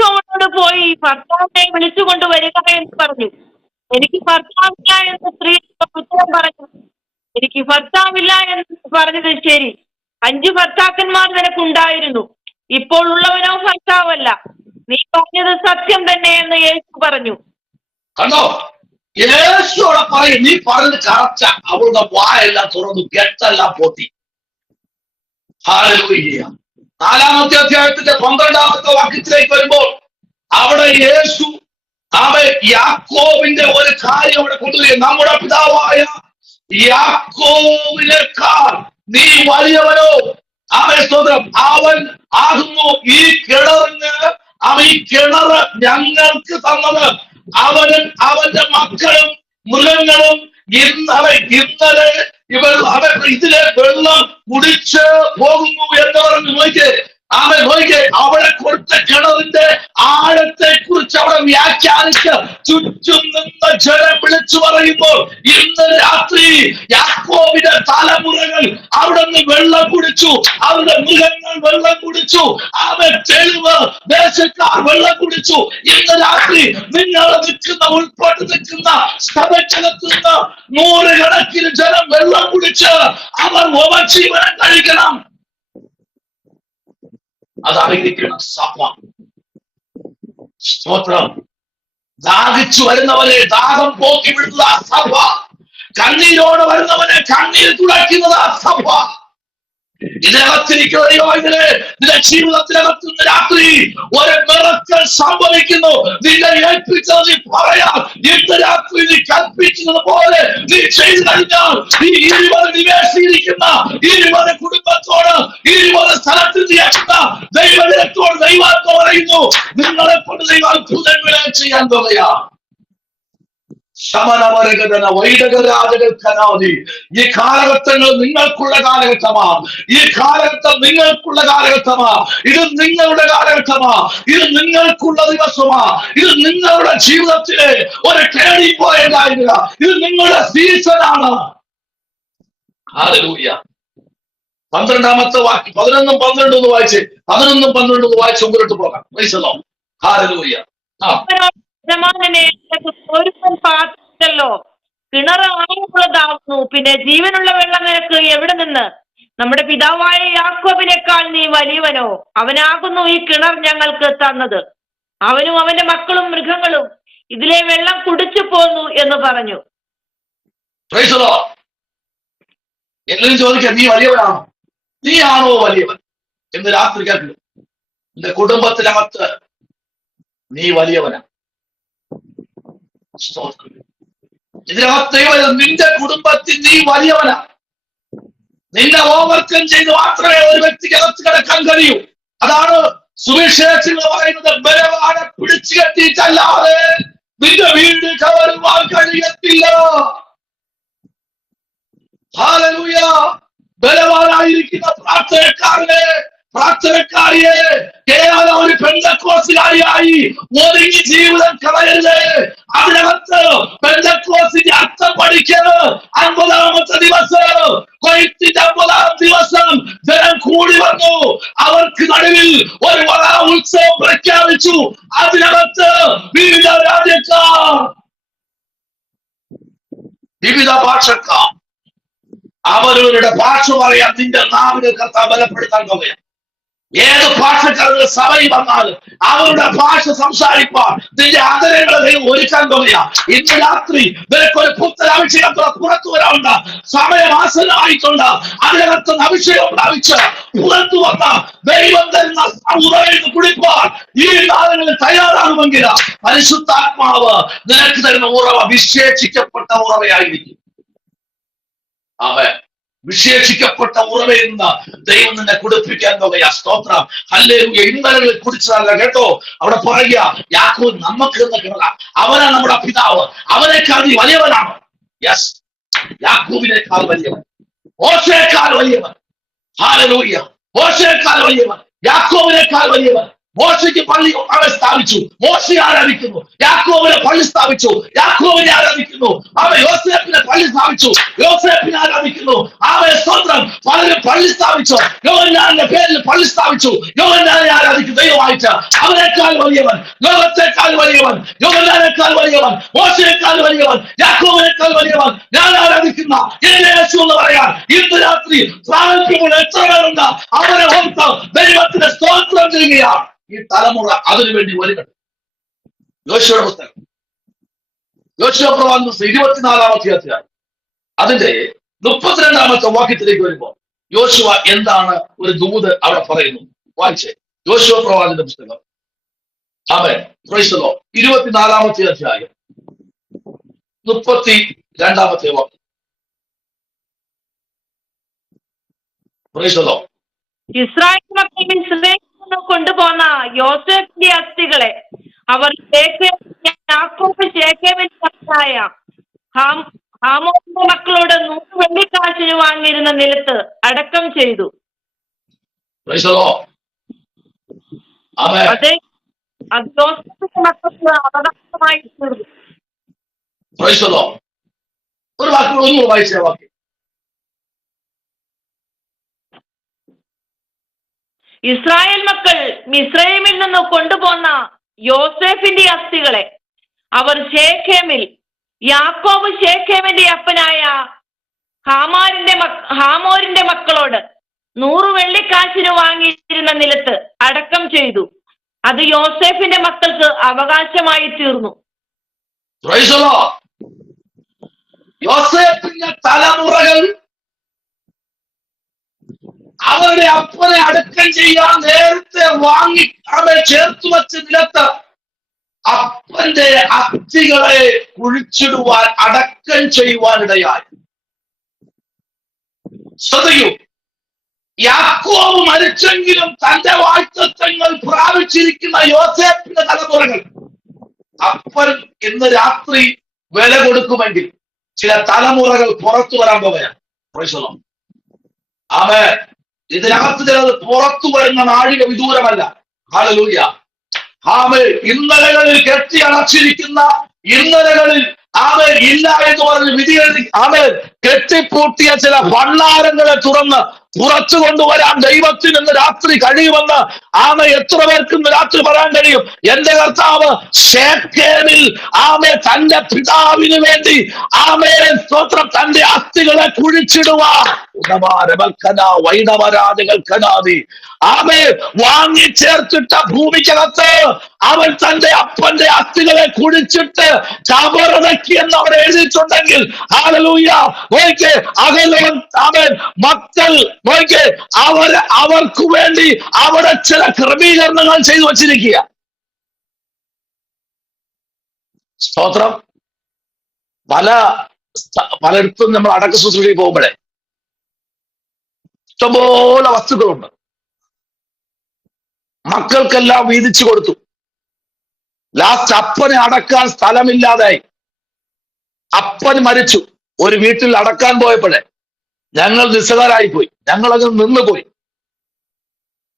അവനോട് പോയി ഭർത്താവിനെ വിളിച്ചുകൊണ്ട് വരിക എന്ന് പറഞ്ഞു. എനിക്ക് ഭർത്താവില്ല എന്ന് സ്ത്രീ ഉത്തരം പറഞ്ഞു. എനിക്ക് ഭർത്താവില്ല എന്ന് പറഞ്ഞത് ശരി. 5 ഭർത്താക്കന്മാർ നിനക്കുണ്ടായിരുന്നു, ഇപ്പോൾ ഉള്ളവനോ ഭർത്താവല്ല. നീ പറഞ്ഞത് സത്യം തന്നെ എന്ന് യേശു പറഞ്ഞു. കണ്ടോ, യേശുവിടെ പറയും നീ പറഞ്ഞത് കറക്റ്റ. അവളുടെ വായെല്ലാം തുറന്നു, കെട്ടെല്ലാം പൊട്ടി. ഹല്ലേലൂയ. 4-ാമത്തെ അധ്യായത്തിന്റെ 12-ാമത്തെ വാക്യത്തിലേക്ക് വരുമ്പോൾ അവിടെ യേശു അവൻ യാക്കോബിന്റെ ഒരു കാര്യം അവിടെ കൊണ്ടുവരിക. നമ്മുടെ പിതാവായ യാക്കോബിനേക്കാൾ നീ വലിയവനോ? അവൻ സ്തോത്രം, അവൻ ആകുന്നു ഈ കിണറിന്, അവൻ ഈ കിണറ് ഞങ്ങൾക്ക് തന്നത്. അവനും അവന്റെ മക്കളും മൃഗങ്ങളും ഇന്നലെ ഇതിലെ വെള്ളം കുടിച്ച് പോകുന്നു എന്ന് പറഞ്ഞു. നോക്കിയേ, അവൻ നോക്കിയേ, അവിടെ കൊടുത്ത കിണറിന്റെ ആഴത്തെ കുറിച്ച് അവിടെ വ്യാഖ്യാനിച്ച് ചുറ്റും നിന്ന് ജനം വിളിച്ചു പറയുമ്പോൾ ഇന്ന് രാത്രി യാക്കോബിന്റെ തലമുറകൾ അവിടെ നിന്ന് വെള്ളം കുടിച്ചു, അവരുടെ മൃഗങ്ങൾ വെള്ളം കുടിച്ചു, അവൻ തെളിവ് ദേശക്കാർ വെള്ളം കുടിച്ചു. ഇന്ന് രാത്രി നിങ്ങൾ നിൽക്കുന്ന ഉൾപ്പെട്ട് നിൽക്കുന്ന സഭയ്ക്കകത്ത് നിന്ന് 100 കണക്കിന് ജനം വെള്ളം കുടിച്ച് അവർ ഉപജീവനം കഴിക്കണം. അതായിരിക്കണം സഭ. സ്തോത്രം. ദാഹിച്ചു വരുന്നവരെ ദാഹം പോക്കി വിടുന്നത് ആ സഭ. കണ്ണീരോട് വരുന്നവനെ കണ്ണീർ തുടയ്ക്കുന്നത് ആ സഭ. ഇതിനകത്തിരിക്കുകയോ നിന്റെ ജീവിതത്തിനകത്ത് നിന്ന് രാത്രി ഒരു മിറക്കൽ സംഭവിക്കുന്നു. നിന്നെ ഏൽപ്പിച്ചത് നീ പറയാം. ഇന്ന് രാത്രി നീ കൽപ്പിച്ചത് പോലെ നീ ചെയ്തു കഴിഞ്ഞാൽ ഈ 20 നിവേശിയിരിക്കുന്ന 20 കുടുംബത്തോട് 20 സ്ഥലത്ത് നീ എത്തുന്ന ദൈവത്തോട് ദൈവാത്മ പറയുന്നു, നിങ്ങളെ കൊണ്ട് ദൈവം അത്ഭുതങ്ങളെ ചെയ്യാൻ പോവുകയാ. ഈ കാലഘട്ടങ്ങൾ നിങ്ങൾക്കുള്ള കാലഘട്ടമാ. ഈ കാലഘട്ടം നിങ്ങൾക്കുള്ള കാലഘട്ടമാ. ഇത് നിങ്ങളുടെ കാലഘട്ടമാ. ഇത് നിങ്ങൾക്കുള്ള ദിവസമാ. ഇത് നിങ്ങളുടെ ജീവിതത്തിലെ ഒരു ടേണിംഗ് പോയിന്റ് ആയിരുന്നില്ല. ഇത് നിങ്ങളുടെ സീസണാണ്. ഹല്ലേലൂയ. 12-ാമത്തെ വാക്യം 11ഉം 12ഉം ഒന്ന് വായിച്ചേ. 11ഉം 12ഉം ഒന്ന് വായിച്ച് മുമ്പോട്ട് പോകാം. ഹല്ലേലൂയ. ോ കിണർ ആഴമുള്ളതാവുന്നു, പിന്നെ ജീവനുള്ള വെള്ളം നിനക്ക് എവിടെ നിന്ന്? നമ്മുടെ പിതാവായ യാക്കോബിനേക്കാൾ നീ വലിയവനോ? അവനാകുന്നു ഈ കിണർ ഞങ്ങൾക്ക് തന്നത്. അവനും അവന്റെ മക്കളും മൃഗങ്ങളും ഇതിലെ വെള്ളം കുടിച്ചു പോന്നു എന്ന് പറഞ്ഞു. എല്ലാവരും ചോദിക്കാം, നീ വലിയവനാണോ? നീയാണോ വലിയവൻ എന്ന് രാത്രി കേൾക്കുന്നു. നിന്റെ കുടുംബത്തിനകത്ത് നീ വലിയവനാ. ഇതിനകത്ത് നിന്റെ കുടുംബത്തിൽ നീ വലിയവനാ. നിന്നെ ഓവർകം ചെയ്ത് മാത്രമേ ഒരു വ്യക്തിക്കകത്ത് കിടക്കാൻ കഴിയൂ. അതാണ് സുവിശേഷങ്ങൾ പറയുന്നത്. ബലവാനെ പിടിച്ചു കെട്ടിയിട്ടല്ലാതെ നിന്റെ വീട് കവരുവാൻ കഴിയത്തില്ല. ഹല്ലേലൂയ. ബലവാനായിരിക്കുന്ന പ്രാർത്ഥനക്കാരിയെ കേവലം ഒരു പെന്തക്കോസ്തുകാരിയായി ഒതുങ്ങി ജീവിതം കളയരുത്. അതിനകത്ത് പെന്തക്കോസ്തിന്റെ അർത്ഥം പഠിക്കരുത്. 50-ാമത്തെ ദിവസം, കൊയ്ത്തിന്റെ 50-ാം ദിവസം ജനം കൂടി വന്നു. അവർക്ക് നടുവിൽ ഒരു വലിയ ഉത്സവം പ്രഖ്യാപിച്ചു. അതിനകത്ത് വിവിധ രാജ്യക്കാർ, വിവിധ ഭാഷക്കാർ അവരവരുടെ ഭാഷ പറയാൻ നിന്റെ നാവിനെ കർത്താവ് ബലപ്പെടുത്താൻ പോവുകയാണ്. ഏത് ഭാഷക്കാരുടെ സഭയിൽ വന്നാലും അവരുടെ ഭാഷ സംസാരിപ്പാൻ നിന്റെ ആദരങ്ങളെ ഒരുക്കാൻ പോവുകയാണ്. ഇന്ന് രാത്രി നിനക്കൊരു പുത്തൻ അഭിഷേകം പുറത്തു വരാറുണ്ട്. സമയം ആസന്നമായിട്ടുണ്ട്. അതിനകത്ത് അഭിഷേകം പ്രാപിച്ച് പുറത്തു വന്ന ദൈവം തരുന്ന ഉറവിൽ കുടിപ്പാൻ ഈ കാലങ്ങളിൽ തയ്യാറാകുമെങ്കിൽ പരിശുദ്ധാത്മാവ് നിനക്ക് തരുന്ന ഉറവ വിശേഷിക്കപ്പെട്ട ഉറവയായിരിക്കും. ആമേൻ. വിശേഷിക്കപ്പെട്ട ഉറവയിൽ നിന്ന് ദൈവം നിന്നെ കുടിപ്പിക്കാൻ പോകുക. സ്തോത്രം. ഹല്ലേലൂയ. ഇന്നലകളിൽ കുടിച്ചതല്ല കേട്ടോ. അവിടെ പറയുക, യാക്കോബ് നമുക്ക് എന്ന് കിടക, അവനാണ് നമ്മുടെ പിതാവ്, അവനേക്കാൾ നീ വലിയവനാണ്. യെസ്, യാക്കോബിനേക്കാൾ വലിയവൻ, മോശയേക്കാൾ വലിയവൻ. ഹല്ലേലൂയ. മോശയേക്കാൾ വലിയവൻ, യാക്കോബിനേക്കാൾ വലിയവൻ. മോശയ്ക്ക് പള്ളി അവൻ സ്ഥാപിച്ചു, മോശയെ ആരാധിക്കുന്നു. യാക്കോബിനെ പള്ളി സ്ഥാപിച്ചു, യാക്കോബിനെ ആരാധിക്കുന്നു. അവൻ യോസേഫിനെ പള്ളി സ്ഥാപിച്ചു, യോസേഫിനെ ആരാധിക്കുന്നു. അവൻ സ്വന്തം പലരും പള്ളി സ്ഥാപിച്ചു, യോഹന്നാന്റെ പേരിൽ പള്ളി സ്ഥാപിച്ചു, യോഹന്നാനെ ആരാധിക്കും ദൈവമായിട്ട്. അവനേക്കാൾ വലിയവൻ, ലോകത്തെക്കാൾ വലിയവൻ, യോഹന്നാനേക്കാൾ വലിയവൻ, മോശയേക്കാൾ വലിയവൻ, യാക്കോബിനേക്കാൾ വലിയവൻ. ഞാൻ ആരാധിക്കുന്ന എന്റെ യേശു എന്ന് പറയാൻ ഇന്ന് രാത്രി പ്രാർത്ഥിക്കുമ്പോൾ എത്ര പേരുണ്ട് അവരെ ഓർത്ത് ദൈവത്തിന്റെ സ്തോത്രം ചെയ്യുകയാണ്. ഈ തലമുറ അതിനുവേണ്ടി ഒരുങ്ങണം. യോശുവയുടെ പുസ്തകം, യോശുവ പ്രവാചകൻ 24-ാമത്തെ അധ്യായം അതിന്റെ 32-ാമത്തെ വാക്യത്തിലേക്ക് വരുമ്പോൾ യോശുവ എന്താണ് ഒരു ദൂത് അവിടെ പറയുന്നു. വായിച്ചേ, യോശുവ പ്രവാചകന്റെ പുസ്തകം. ആമേൻ, പ്രൈസ് ദി ലോർഡ്. 24-ാമത്തെ അധ്യായം 32-ാമത്തെ വാക്യം. Price the Lord. ഇസ്രായേൽ മക്കൾ മിസ്രയീമിൽ നിന്ന് കൊണ്ടുപോന്ന യോസേഫിന്റെ അസ്ഥികളെ അവർ യാക്കോബ് ശേഖേമിന്റെ മകനായ ഹാമോറിന്റെ മക്കളോട് 100 വെള്ളിക്കാശിന് വാങ്ങിയിരുന്ന നിലത്ത് അടക്കം ചെയ്തു. അതെ, അത് യോസേഫിന്റെ മക്കൾക്ക് അവകാശമായി തീർന്നു. ഒരു വാക്ക് വായിച്ച വാക്യം. ഇസ്രായേൽ മക്കൾ മിസ്രയീമിൽ നിന്ന് കൊണ്ടുപോന്ന യോസേഫിന്റെ അസ്ഥികളെ അവർ ശേഖേമിൽ യാക്കോബ് ശേഖേമിന്റെ അപ്പനായ ഹാമോരിന്റെ മക്കളോട് 100 വെള്ളിക്കാശിന് വാങ്ങിയിരുന്ന നിലത്ത് അടക്കം ചെയ്തു. അത് യോസേഫിന്റെ മക്കൾക്ക് അവകാശമായി തീർന്നു. യോസേഫിന്റെ തലമുറകൾ അവരുടെ അപ്പനെ അടക്കം ചെയ്യാൻ നേരത്തെ വാങ്ങി അവരെ ചേർത്ത് വച്ച നിലത്ത് അപ്പന്റെ അസ്ഥികളെ കുഴിച്ചിടുവാൻ, അടക്കം ചെയ്യുവാനിടയായി. ശ്രദ്ധിക്കൂ, യാക്കോബ് മരിച്ചെങ്കിലും തന്റെ വാഴ്ത്തത്വങ്ങൾ പ്രാപിച്ചിരിക്കുന്ന യോസേഫിന്റെ തലമുറകൾ അപ്പൻ ഇന്ന് രാത്രി വില കൊടുക്കുമെങ്കിൽ ചില തലമുറകൾ പുറത്തു വരാൻ പോവുകയാണ്. ആമേൻ. ഇതിനകത്ത് ചിലത് പുറത്തു വരുന്ന നാഴിക വിദൂരമല്ല. ഹല്ലേലൂയ. ആമേൻ. ഇന്നലകളിൽ കെട്ടി അടച്ചിരിക്കുന്ന, ഇന്നലകളിൽ ആമേൻ ഇല്ല എന്ന് പറഞ്ഞ് വിധി എഴുതി ആമേൻ കെട്ടിപ്പൂട്ടിയ ചില ഭണ്ഡാരങ്ങളെ തുറന്ന് പുറത്തു കൊണ്ടുവരാൻ ദൈവത്തിന് ഇന്ന് രാത്രി കഴിയുമെന്ന് ആമേ എത്ര പേർക്ക് ഇന്ന് രാത്രി പറയാൻ കഴിയും? എന്റെ കർത്താവ് ശേഖേമിൽ ആമേ തന്റെ പിതാവിന് വേണ്ടി ആമേ സ്തോത്രം തന്റെ അസ്ഥികളെ കുഴിച്ചിടുവാൻ വൈണവരാജകൾക്കനാദി ആമേ വാങ്ങിച്ചേർത്തിട്ട ഭൂമിക്കകത്ത് അവൻ തന്റെ അപ്പന്റെ അസ്ഥികളെ കുഴിച്ചിട്ട് കബറടക്കി എന്ന് അവിടെ എഴുതിയിട്ടുണ്ടെങ്കിൽ ഹല്ലേലൂയ നോക്കിക്കേ അകലവൻ ആമേൻ മക്കൾ നോക്കിക്കേ അവർക്ക് വേണ്ടി അവിടെ ചില ക്രമീകരണങ്ങൾ ചെയ്തു വച്ചിരിക്കുക. സ്തോത്രം. പലയിടത്തും നമ്മൾ അടക്ക ശുശ്രൂഷയിൽ പോകുമ്പോഴേ ഇഷ്ടംപോലെ വസ്തുക്കളുണ്ട്. മക്കൾക്കെല്ലാം വീതിച്ചു കൊടുത്തു. ലാസ്റ്റ് അപ്പനെ അടക്കാൻ സ്ഥലമില്ലാതായി. അപ്പൻ മരിച്ചു. ഒരു വീട്ടിൽ അടക്കാൻ പോയപ്പോഴേ ഞങ്ങൾ നിസ്സഹായരായി പോയി. ഞങ്ങളങ്ങ് നിന്നുപോയി.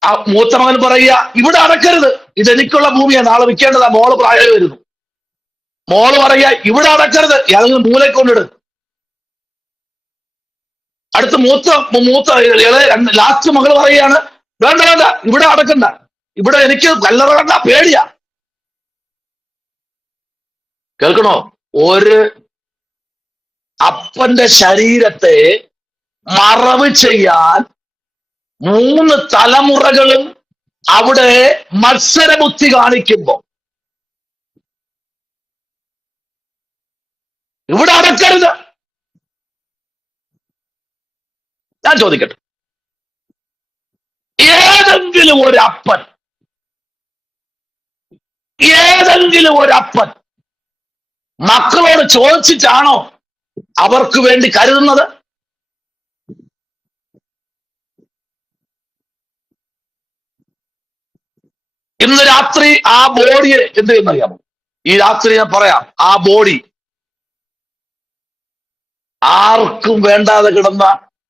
ആ മൂത്ത മകൻ പറയുക, ഇവിടെ അടക്കരുത്, ഇതെനിക്കുള്ള ഭൂമിയാണ്, നാളെ വിൽക്കേണ്ടതാ, മോള് പ്രായം വരുന്നു. മോള് പറയുക, ഇവിടെ അടക്കരുത്, ഇയാൾ മൂലെ കൊണ്ടിട്. അടുത്ത മൂത്ത ലാസ്റ്റ് മകൾ പറയുകയാണ്, വേണ്ട വേണ്ട, ഇവിടെ അടക്കണ്ട, ഇവിടെ എനിക്ക് കല്ലറ കണ്ട പേടിയാ. കേൾക്കണോ? ഒരു അപ്പന്റെ ശരീരത്തെ മറവ് ചെയ്യാൻ 3 തലമുറകളും അവിടെ മത്സരബുദ്ധി കാണിക്കുമ്പോ ഇവിടെ അടക്കരുത്. ഞാൻ ചോദിക്കട്ടെ, ഏതെങ്കിലും ഒരു അപ്പൻ മക്കളോട് ചോദിച്ചിട്ടാണോ അവർക്ക് വേണ്ടി കരുതുന്നത്? രാത്രി ആ ബോഡിയെ എന്ത് ചെയ്യുന്നറിയാമോ? ഈ രാത്രി ഞാൻ പറയാം, ആ ബോഡി ആർക്കും വേണ്ടാതെ കിടന്ന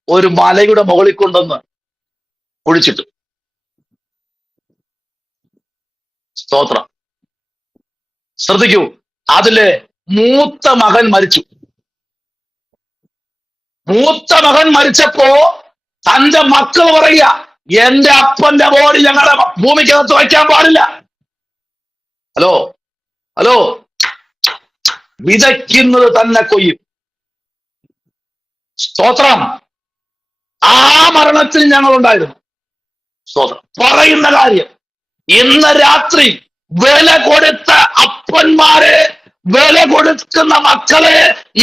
ഒരു മലയുടെ മുകളിൽ കൊണ്ടുവന്ന് കുഴിച്ചിട്ടു. സ്തോത്രം. ശ്രദ്ധിക്കൂ, അതിലെ മൂത്ത മകൻ മരിച്ചു. മൂത്ത മകൻ മരിച്ചപ്പോ തന്റെ മക്കൾ പറയുക, എന്റെ അപ്പന്റെ ബോഡി ഞങ്ങളുടെ ഭൂമിക്കകത്ത് വയ്ക്കാൻ പാടില്ല. ഹലോ ഹലോ, വിതയ്ക്കുന്നത് തന്നെ കൊയ്യും. സ്തോത്രം. ആ മരണത്തിൽ ഞങ്ങൾ ഉണ്ടായിരുന്നു. സ്തോത്രം. പറയുന്ന കാര്യം, ഇന്ന് രാത്രി വില കൊടുത്ത അപ്പന്മാരെ, വില കൊടുക്കുന്ന മക്കളെ,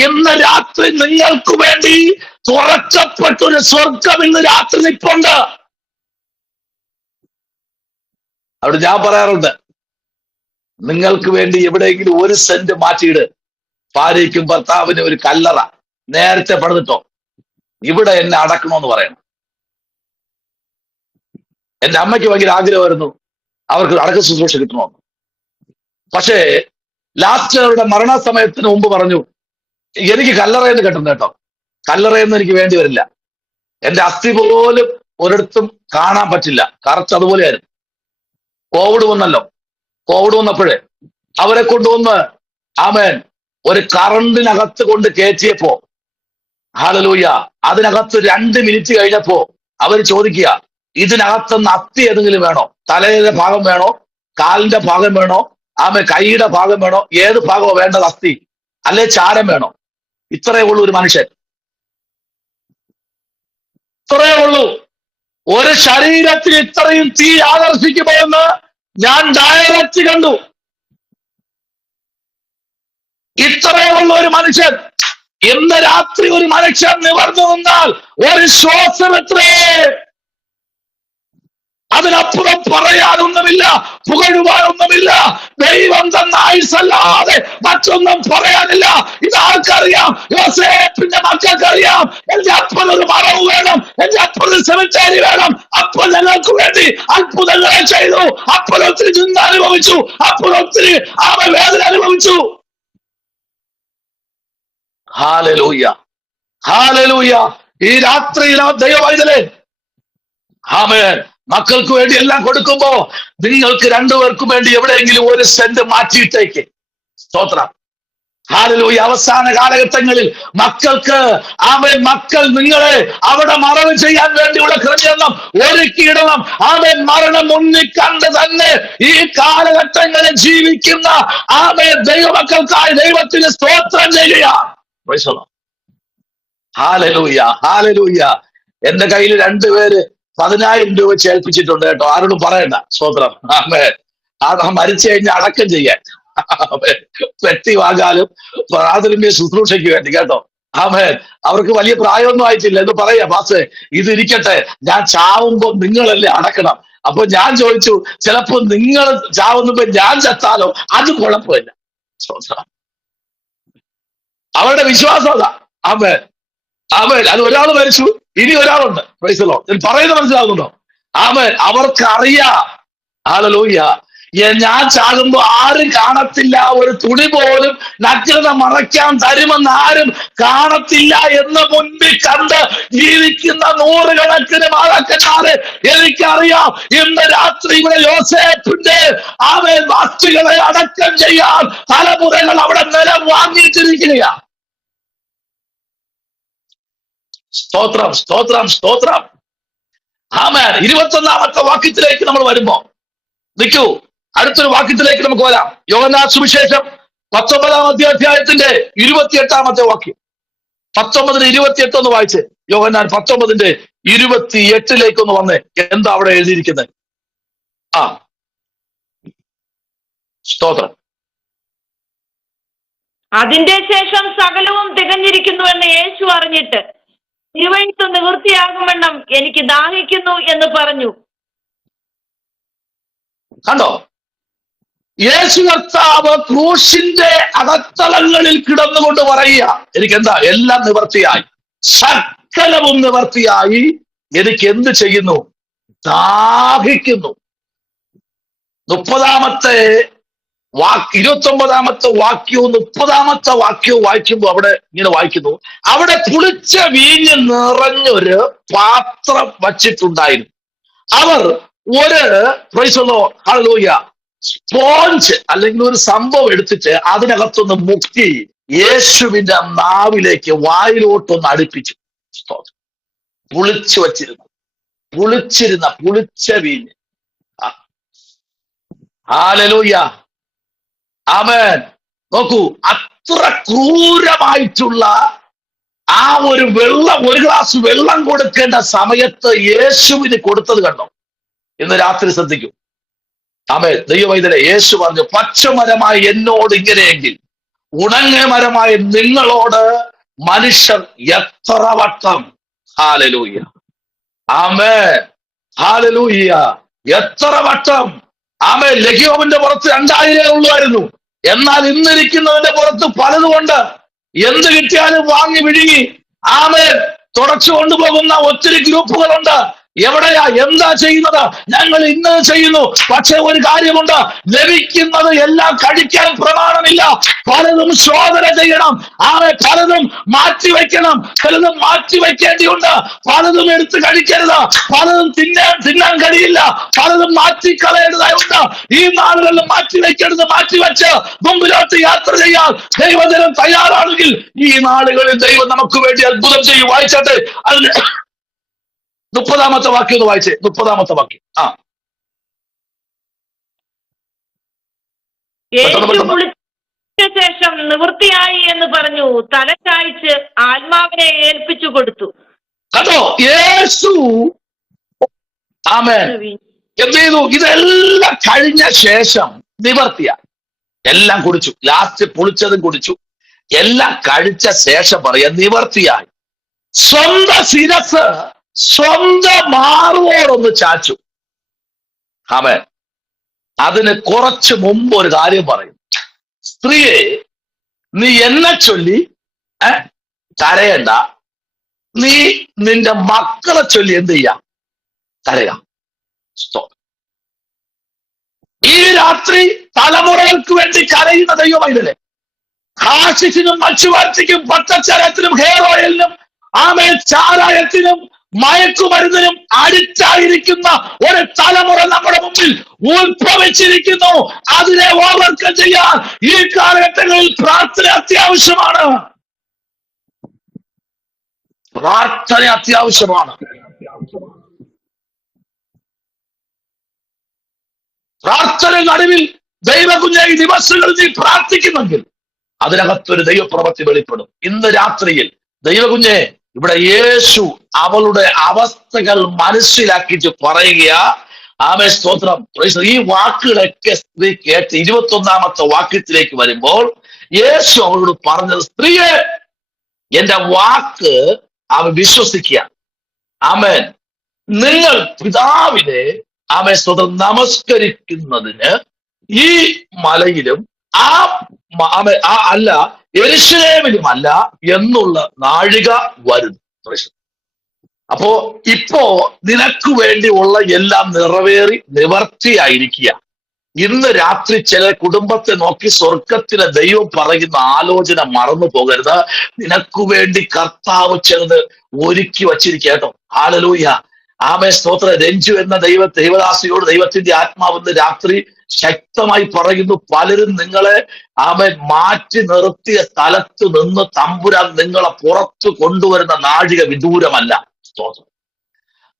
ഇന്ന് രാത്രി നിങ്ങൾക്ക് വേണ്ടി തുറക്കപ്പെട്ടൊരു സ്വർഗം ഇന്ന് രാത്രി നിൽപ്പുണ്ട്. അവിടെ ഞാൻ പറയാറുണ്ട്, നിങ്ങൾക്ക് വേണ്ടി എവിടെയെങ്കിലും 1 സെന്റ് മാറ്റിയിട്. ഭാര്യയ്ക്കും ഭർത്താവിനും ഒരു കല്ലറ നേരത്തെ പണിതിട്ടോ, ഇവിടെ എന്നെ അടക്കണമെന്ന് പറയണം. എന്റെ അമ്മയ്ക്ക് ഭയങ്കര ആഗ്രഹമായിരുന്നു അവർക്ക് അടക്ക ശുശ്രൂഷ കിട്ടണമെന്ന്. പക്ഷേ ലാസ്റ്റ് അവരുടെ മരണസമയത്തിന് മുമ്പ് പറഞ്ഞു, എനിക്ക് കല്ലറയെന്ന് കെട്ടണം കേട്ടോ, കല്ലറയെന്ന് എനിക്ക് വേണ്ടി വരില്ല. എന്റെ അസ്ഥി പോലും ഒരിടത്തും കാണാൻ പറ്റില്ല, കറക്റ്റ് അതുപോലെയായിരുന്നു. കോവിഡ് വന്നല്ലോ, കോവിഡ് വന്നപ്പോഴേ അവരെ കൊണ്ടുവന്ന് ആമേൻ ഒരു കറണ്ടിനകത്ത് കൊണ്ട് കയറ്റിയപ്പോ, ഹല്ലേലൂയ, അതിനകത്ത് 2 മിനിറ്റ് കഴിഞ്ഞപ്പോ അവർ ചോദിക്കുക, ഇതിനകത്തുനിന്ന് അസ്ഥി ഏതെങ്കിലും വേണോ? തലയുടെ ഭാഗം വേണോ? കാലിന്റെ ഭാഗം വേണോ? കൈയുടെ ഭാഗം വേണോ? ഏത് ഭാഗമോ വേണ്ടത്? അസ്ഥി അല്ലെ ചാരം വേണോ? ഇത്രയേ ഉള്ളൂ ഒരു മനുഷ്യൻ, ഇത്രയേ ഉള്ളൂ. ഒരു ശരീരത്തിൽ ഇത്രയും തീ ആകർഷിക്കുമെന്ന് ഞാൻ ഡയറക്റ്റ് കണ്ടു. ഇത്രയേ ഉള്ള ഒരു മനുഷ്യൻ. ഇന്ന് രാത്രി ഒരു മനുഷ്യൻ നിവർന്നു നിന്നാൽ ഒരു ശ്വാസം എത്രേ, അതിനപ്പുറം പറയാനൊന്നുമില്ല, പുകഴുവാനൊന്നുമില്ല. ദൈവം തന്ന ആയുസ്സല്ലാതെ മറ്റൊന്നും പറയാനില്ല. ഇതാർക്കറിയാം? യോസേപ്പിന്റെ മക്കൾക്കറിയാം. എന്റെ അപ്പനൊരു മറവ് വേണം, എന്റെ അപ്പനൊരു സെമിത്തേരി വേണം. അപ്പൻ ഞങ്ങൾക്ക് വേണ്ടി അത്ഭുതങ്ങളെ ചെയ്തു. അപ്പൻ ഒത്തിരി ചിന്ത അനുഭവിച്ചു, അപ്പൻ ഒത്തിരി വേദന അനുഭവിച്ചു. Hallelujah, hallelujah. ഈ രാത്രിയിൽ ആ ദൈവവൈതലേ, ആമേൻ, മക്കൾക്ക് വേണ്ടി എല്ലാം കൊടുക്കുമ്പോ നിങ്ങൾക്ക് 2 പേർക്കും വേണ്ടി എവിടെയെങ്കിലും 1 സെന്റ് മാറ്റിയിട്ടേക്ക്. സ്തോത്രം. ഹല്ലേലൂയ. അവസാന കാലഘട്ടങ്ങളിൽ മക്കൾക്ക് ആമേൻ, മക്കൾ നിങ്ങളെ അവിടെ മറവ് ചെയ്യാൻ വേണ്ടിയുള്ള ക്രമീകരണം ഒരുക്കിയിടണം. ആമേൻ. മരണം മുന്നിൽ കണ്ട് തന്നെ ഈ കാലഘട്ടങ്ങളിൽ ജീവിക്കുന്ന ആമേൻ ദൈവമക്കൾക്കായി ദൈവത്തിന് സ്തോത്രം ചെയ്യുക. Hallelujah, hallelujah. എന്റെ കയ്യിൽ 2 പേര് 10,000 രൂപ ചേൽപ്പിച്ചിട്ടുണ്ട് കേട്ടോ, ആരോടും പറയണ്ട. സ്തോത്രം. ആമേൻ. മരിച്ചു കഴിഞ്ഞാൽ അടക്കം ചെയ്യാൻ, പെട്ടി വാങ്ങാനും പ്രാഥമിക ശുശ്രൂഷയ്ക്ക് വേണ്ടി കേട്ടോ. ആമേൻ. അവർക്ക് വലിയ പ്രായമൊന്നും ആയിട്ടില്ല എന്ന് പറയാ, പാസ്റ്റേ ഇതിരിക്കട്ടെ, ഞാൻ ചാവുമ്പോ നിങ്ങളല്ലേ അടക്കണം. അപ്പൊ ഞാൻ ചോദിച്ചു, ചിലപ്പോ നിങ്ങൾ ചാവുമ്പോ ഞാൻ ചത്താലോ? അത് കുഴപ്പമില്ല. അവരുടെ വിശ്വാസം അതാ. ആമേൻ, ആമേൻ. അത് ഒരാൾ മരിച്ചു, ഇനി ഒരാളുണ്ട്. Price the Lord. ഞാൻ പറയുന്നത് മനസ്സിലാകുന്നുണ്ടോ? ആമേൻ. അവർക്കറിയാം, ഹല്ലേലൂയ, ഞാൻ ചാകുമ്പോ ആരും കാണത്തില്ല, ഒരു തുണി പോലും നഗ്നത മറയ്ക്കാൻ തരുമെന്ന് ആരും കാണത്തില്ല എന്ന് മുൻപിൽ കണ്ട് ജീവിക്കുന്ന 100 കണക്കിന് മാതാക്കന്മാരെ എനിക്കറിയാം. ഇന്ന് രാത്രി ഇവിടെ യോസേപ്പിന്റെ ആമേൻ വാസ്തുകളെ അടക്കം ചെയ്യാൻ തലമുറകൾ അവിടെ നിലം വാങ്ങിയിട്ടിരിക്കുകയാ. സ്തോത്രം, സ്തോത്രം, സ്തോത്രം. ആമേൻ. 21-ാമത്തെ വാക്യത്തിലേക്ക് നമ്മൾ വരുമ്പോ നിൽക്കൂ, അടുത്തൊരു വാക്യത്തിലേക്ക് നമുക്ക് വരാം. യോഹന്നാൻ സുവിശേഷം 19-ാമത്തെ അധ്യായത്തിന്റെ 28-ാമത്തെ വാക്യം. 19:28 ഒന്ന് വായിച്ച്. യോഹന്നാൻ 19:28 ഒന്ന് വന്നേ. എന്താ അവിടെ എഴുതിയിരിക്കുന്നത്? സ്തോത്രം. അതിന്റെ ശേഷം സകലവും തികഞ്ഞിരിക്കുന്നുവെന്ന് യേശു അറിഞ്ഞിട്ട്, തിരുവെഴുത്ത് നിവൃത്തിയാകുമെണ്ണം എനിക്ക് ദാഹിക്കുന്നു എന്ന് പറഞ്ഞു. കണ്ടോ? യേശു കർത്താവ് ക്രൂശിന്റെ അകത്തളങ്ങളിൽ കിടന്നുകൊണ്ട് പറയുക, എനിക്ക് എന്താ, എല്ലാം നിവർത്തിയായി, സകലവും നിവർത്തിയായി, എനിക്ക് എന്ത് ചെയ്യുന്നു? ദാഹിക്കുന്നു. 30-ാമത്തെ 29-ാമത്തെ വാക്യവും 30-ാമത്തെ വാക്യവും വായിക്കുമ്പോൾ അവിടെ ഇങ്ങനെ വായിക്കുന്നു, അവിടെ പുളിച്ച വീഞ്ഞ് നിറഞ്ഞൊരു പാത്രം വച്ചിട്ടുണ്ടായിരുന്നു. അവർ ഒരു ഹല്ലേലൂയ സ്പോഞ്ച് അല്ലെങ്കിൽ ഒരു സംഭവം എടുത്തിട്ട് അതിനകത്തൊന്ന് മുക്കി യേശുവിന്റെ നാവിലേക്ക് വായിലോട്ടൊന്ന് അടുപ്പിച്ചു. പുളിച്ച വീഞ്ഞ്. ഹല്ലേലൂയ, ആമേൻ. നോക്കൂ, അത്ര ക്രൂരമായിട്ടുള്ള ആ ഒരു ഗ്ലാസ് വെള്ളം കൊടുക്കേണ്ട സമയത്ത് യേശുവിന് കൊടുത്തത് കണ്ടോ? ഇന്ന് രാത്രി ശ്രദ്ധിക്കും. ആമേൻ. ദൈവവൈദ്യരെ, യേശു പറഞ്ഞു, പച്ചമരമായി എന്നോട് ഇങ്ങനെയെങ്കിൽ ഉണങ്ങിയ മരമായ നിങ്ങളോട് മനുഷ്യർ എത്ര വട്ടം. ഹല്ലേലൂയ, ആമേൻ, ഹല്ലേലൂയ. എത്ര വട്ടം. ആമേൻ. ലഹ്യോവിന്റെ പുറത്ത് 2000 ഉള്ളായിരുന്നു. എന്നാൽ ഇന്നിരിക്കുന്നവന്റെ പുറത്ത് പലതുകൊണ്ട് എന്ത് കിട്ടിയാലും വാങ്ങി വിഴുങ്ങി ആമേൻ തുടച്ചു കൊണ്ടുപോകുന്ന ഒത്തിരി ഗ്രൂപ്പുകളുണ്ട്. എവിടെയാ, എന്താ ചെയ്യുന്നത്? ഞങ്ങൾ ഇന്നത് ചെയ്യുന്നു. പക്ഷെ ഒരു കാര്യമുണ്ട്, ലഭിക്കുന്നത് എല്ലാം കഴിക്കാൻ പ്രമാണമില്ല. പലതും ശോധന ചെയ്യണം. പലതും മാറ്റിവെക്കണം. ചിലതും മാറ്റിവെക്കേണ്ടിയുണ്ട്. പലതും എടുത്ത് കഴിക്കരുത്. പലതും തിന്നാൻ കഴിയില്ല. പലതും മാറ്റിക്കളയേണ്ടതായുണ്ട്. ഈ നാളുകളിൽ മാറ്റിവെക്കരുത്. മാറ്റിവെച്ച് മുമ്പിലോട്ട് യാത്ര ചെയ്യാൻ ദൈവജനം തയ്യാറാണെങ്കിൽ ഈ നാളുകളിൽ ദൈവം നമുക്ക് വേണ്ടി അത്ഭുതം ചെയ്യും. വായിച്ചാട്ടെ, അതിന് 30-ാമത്തെ വാക്യം ഒന്ന് വായിച്ചേ. 30-ാമത്തെ വാക്യം. ശേഷം നിവൃത്തിയായി എന്ന് പറഞ്ഞു തല ചായ്ച്ച് ആത്മാവിനെ ഏൽപ്പിച്ചു കൊടുത്തു. കേട്ടോ, യേശു ആമേൻ എന്ത് ചെയ്തു? ഇതെല്ലാം കഴിഞ്ഞ ശേഷം നിവർത്തിയായി. എല്ലാം കുടിച്ചു. ലാസ്റ്റ് പുളിച്ചതും കുടിച്ചു. എല്ലാം കഴിച്ച ശേഷം പറയാ നിവർത്തിയായി. സ്വന്തം ശിരസ് സ്വന്തം മാറുവോടൊന്ന് ചാച്ചു. ആമേൻ. അതിന് കുറച്ച് മുമ്പ് ഒരു കാര്യം പറയും. സ്ത്രീയെ, നീ എന്നെ ചൊല്ലി കരയണ്ട, നീ നിന്റെ മക്കളെ ചൊല്ലി എന്ത് ചെയ്യാം? കരയാം. ഈ രാത്രി തലമുറകൾക്ക് വേണ്ടി കരയുന്ന ദൈവമൈതലേ, ഹാഷിസിനും മച്ചുവാർത്തിക്കും പച്ചച്ചരത്തിനും ഹെയർ ഓയിലിനും ചാരായത്തിനും മയക്കുമരുന്നിനും അടിച്ചായിരിക്കുന്ന ഒരു തലമുറ നമ്മുടെ മുമ്പിൽ ഉത്ഭവിച്ചിരിക്കുന്നു. അതിനെ ഓവർകം ചെയ്യാൻ ഈ കാലഘട്ടങ്ങളിൽ പ്രാർത്ഥന അത്യാവശ്യമാണ്. പ്രാർത്ഥന അത്യാവശ്യമാണ്. പ്രാർത്ഥന നടുവിൽ ദൈവകുഞ്ഞ ഈ ദിവസങ്ങളിൽ നീ പ്രാർത്ഥിക്കുന്നെങ്കിൽ അതിനകത്തൊരു ദൈവപ്രവൃത്തി വെളിപ്പെടും. ഇന്ന് രാത്രിയിൽ ദൈവകുഞ്ഞെ, ഇവിടെ യേശു അവളുടെ അവസ്ഥകൾ മനസ്സിലാക്കിയിട്ട് പറയുക. ആമേൻ, സ്തോത്രം. ഈ വാക്കുകളൊക്കെ സ്ത്രീ കേട്ട് 21-ാമത്തെ വാക്യത്തിലേക്ക് വരുമ്പോൾ യേശു അവളോട് പറഞ്ഞത്, സ്ത്രീയെ, എന്റെ വാക്ക് അവൻ വിശ്വസിക്കുക. ആമേൻ. നിങ്ങൾ പിതാവിനെ ആമേൻ, സ്തോത്രം, നമസ്കരിക്കുന്നതിന് ഈ മലയിലും അല്ല യെരൂശലേമിലുമല്ല എന്നുള്ള നാഴിക വരുന്നു. അപ്പോ ഇപ്പോ നിനക്ക് വേണ്ടിയുള്ള എല്ലാം നിറവേറി നിവർത്തിയായിരിക്കുക. ഇന്ന് രാത്രി ചില കുടുംബത്തെ നോക്കി സ്വർഗത്തിലെ ദൈവം പറയുന്ന ആലോചന മറന്നു പോകരുത്. നിനക്ക് വേണ്ടി കർത്താവ് ചിലത് ഒരുക്കി വച്ചിരിക്കുക. കേട്ടോ, ഹല്ലേലൂയ, ആമേൻ, സ്തോത്ര. രഞ്ജു എന്ന ദൈവദാസിയോട് ദൈവത്തിന്റെ ആത്മാവെന്ന് രാത്രി ശക്തമായി പറയുന്നു, പലരും നിങ്ങളെ ആമേൻ മാറ്റി നിർത്തിയ സ്ഥലത്ത് നിന്ന് തമ്പുരാൻ നിങ്ങളെ പുറത്തു കൊണ്ടുവരുന്ന നാഴിക വിദൂരമല്ല. സ്തോത്രം.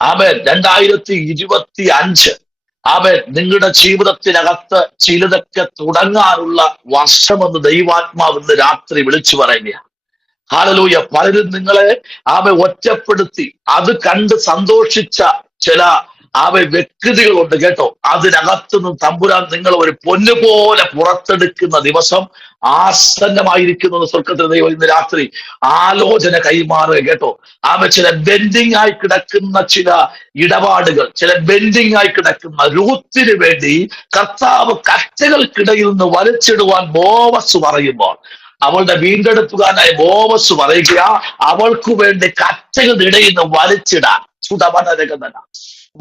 ആമേൻ. 2025 ആമേൻ നിങ്ങളുടെ ജീവിതത്തിനകത്ത് ചിലതൊക്കെ തുടങ്ങാനുള്ള വർഷമെന്ന് ദൈവാത്മാവെന്ന് രാത്രി വിളിച്ചു പറയുക. ഹല്ലേലൂയ. പലരും നിങ്ങളെ ഒറ്റപ്പെടുത്തി അത് കണ്ട് സന്തോഷിച്ച ചില വ്യക്തികളുണ്ട്. കേട്ടോ, അതിനകത്തുനിന്ന് തമ്പുരാൻ നിങ്ങൾ ഒരു പൊന്നുപോലെ പുറത്തെടുക്കുന്ന ദിവസം ആസന്നമായിരിക്കുന്നത് സ്വർഗത്തിലെ ദൈവം ഇന്ന് രാത്രി ആലോചന കൈമാറുക. കേട്ടോ, ചില ബെൻഡിങ് ആയി കിടക്കുന്ന ചില ഇടപാടുകൾ, ചില ബെൻഡിങ് ആയി കിടക്കുന്ന രൂത്തിന് വേണ്ടി കർത്താവ് കറ്റകൾക്കിടയിൽ നിന്ന് വലിച്ചിടുവാൻ ബോവസ് പറയുമ്പോൾ അവളുടെ വീണ്ടെടുപ്പുകാരനായ ബോവസ് പറയുക, അവൾക്ക് വേണ്ടി കറ്റകളുടെ ഇടയിൽ നിന്ന് വലിച്ചിടാൻ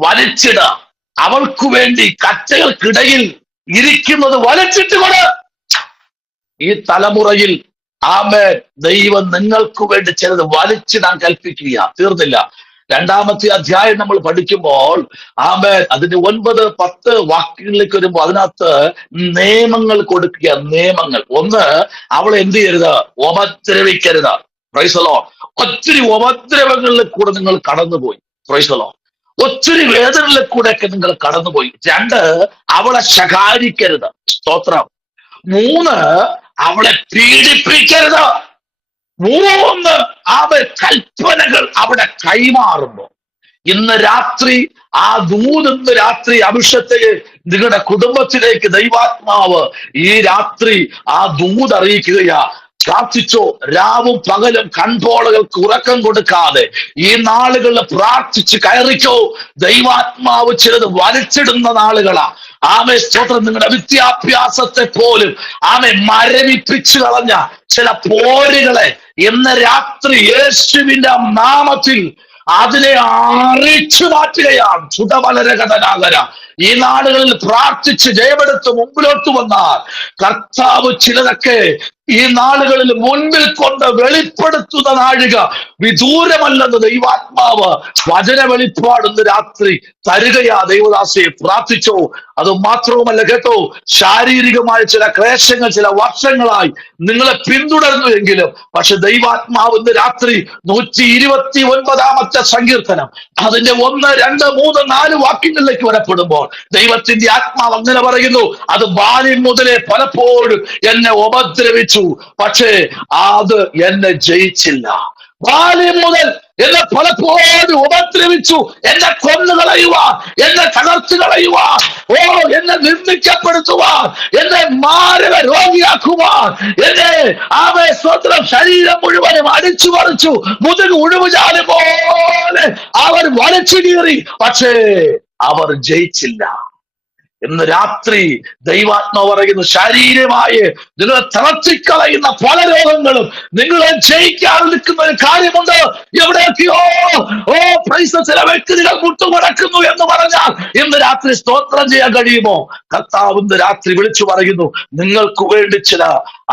വലിച്ചിട. അവൾക്കു വേണ്ടി കറ്റകൾക്കിടയിൽ ഇരിക്കുന്നത് വലിച്ചിട്ട് കൊട്. ഈ തലമുറയിൽ ആമേൻ ദൈവം നിങ്ങൾക്ക് വേണ്ടി ചിലത് വലിച്ചിടാൻ കൽപ്പിക്കുക. തീർന്നില്ല. 2-ാമത്തെ അധ്യായം നമ്മൾ പഠിക്കുമ്പോൾ ആമേൻ അതിന്റെ 9-10 വാക്യങ്ങളിലേക്ക് വരുമ്പോൾ അതിനകത്ത് നിയമങ്ങൾ കൊടുക്കുക. നിയമങ്ങൾ. ഒന്ന്, അവളെ എന്ത് ചെയ്യരുത്? ഉപദ്രവിക്കരുത്. Praise the Lord. ഒത്തിരി ഉപദ്രവങ്ങളിൽ കൂടെ നിങ്ങൾ കടന്നുപോയി. Praise the Lord. ഒത്തിരി വേദനകളിൽ കൂടെയൊക്കെ നിങ്ങൾ കടന്നുപോയി. 2, അവളെ ശകാരിക്കരുത്. സ്തോത്രം. 3, അവളെ പീഡിപ്പിക്കരുത്. 3, അവൾ കൽപ്പനകൾ അവിടെ കൈമാറുന്നു. ഇന്ന് രാത്രി ആ ദൂത്, ഇന്ന് രാത്രി അഭിഷത്തെ നിങ്ങളുടെ കുടുംബത്തിലേക്ക് ദൈവാത്മാവ് ഈ രാത്രി ആ ദൂത് അറിയിക്കുകയാ. പ്രാർത്ഥിച്ചോ. രാവും പകലും കൺപോളകൾക്ക് ഉറക്കം കൊടുക്കാതെ ഈ നാളുകളിൽ പ്രാർത്ഥിച്ച് കയറിക്കോ. ദൈവാത്മാവ് ചിലത് വലിച്ചിടുന്ന നാളുകളാ. ആമേ സ്തോത്രം. നിങ്ങളുടെ വിദ്യാഭ്യാസത്തെ പോലും ആമേ മരവിപ്പിച്ചു കളഞ്ഞ ചില പോരുകളെ ഇന്ന് രാത്രി യേശുവിന്റെ നാമത്തിൽ അതിനെ അറിയിച്ചു മാറ്റുകയാണ്. ചുടവലരകടനാകര. ഈ നാടുകളിൽ പ്രാർത്ഥിച്ച് ജയമെടുത്ത് മുമ്പിലോട്ട് വന്നാൽ കർത്താവ് ചിലതൊക്കെ ഈ നാളുകളിൽ മുൻപിൽ കൊണ്ട് വെളിപ്പെടുത്തുന്ന നാഴിക വിദൂരമല്ലെന്ന് ദൈവാത്മാവ് വചന വെളിപ്പാടുന്ന രാത്രി തരുകയാ. ദൈവദാസിയെ പ്രാർത്ഥിച്ചോ. അത് മാത്രവുമല്ല കേട്ടോ, ശാരീരികമായ ചില ക്ലേശങ്ങൾ ചില വർഷങ്ങളായി നിങ്ങളെ പിന്തുടർന്നു എങ്കിലും പക്ഷെ ദൈവാത്മാവ് ഇന്ന് രാത്രി 129-ാമത്തെ സങ്കീർത്തനം അതിന്റെ 1, 2, 3, 4 വാക്യങ്ങളിലേക്ക് വരപ്പെടുമ്പോൾ ദൈവത്തിന്റെ ആത്മാവ് അങ്ങനെ പറയുന്നു, അത് ബാല്യം മുതലേ പലപ്പോഴും എന്നെ ഉപദ്രവിച്ചു, പക്ഷേ അത് എന്നെ ജയിച്ചില്ല. ബാല്യം മുതൽ എന്നെ പലപ്പോഴും ഉപദ്രവിച്ചു, എന്നെ കൊന്നുകളയുവാൻ, എന്നെ തകർത്തു കളയുവാൻ, എന്നെ നിന്ദിക്കപ്പെടുത്തുവാൻ, എന്നെ മാരക രോഗിയാക്കുവാൻ, എന്നെ ആമേ സ്വന്തം ശരീരം മുഴുവനും അടിച്ചു പറിച്ചു മുതുക് ഉഴുവുചാല് പോലെ അവർ വലിച്ചു കീറി, പക്ഷേ അവർ ജയിച്ചില്ല. ഇന്ന് രാത്രി ദൈവാത്മാവ് പറയുന്നു, ശാരീരമായി നിങ്ങളെ തളർത്തിക്കളയുന്ന പല രോഗങ്ങളും നിങ്ങളെ ജയിക്കാൻ നിൽക്കുന്ന ഒരു കാര്യമുണ്ട്. എവിടെയൊക്കെയോ ചില വ്യക്തികൾ മുട്ടുമുടക്കുന്നു എന്ന് പറഞ്ഞാൽ ഇന്ന് രാത്രി സ്തോത്രം ചെയ്യാൻ കഴിയുമോ? കർത്താവ് ഇന്ന് രാത്രി വിളിച്ചു പറയുന്നു, നിങ്ങൾക്ക് വേണ്ടി ചില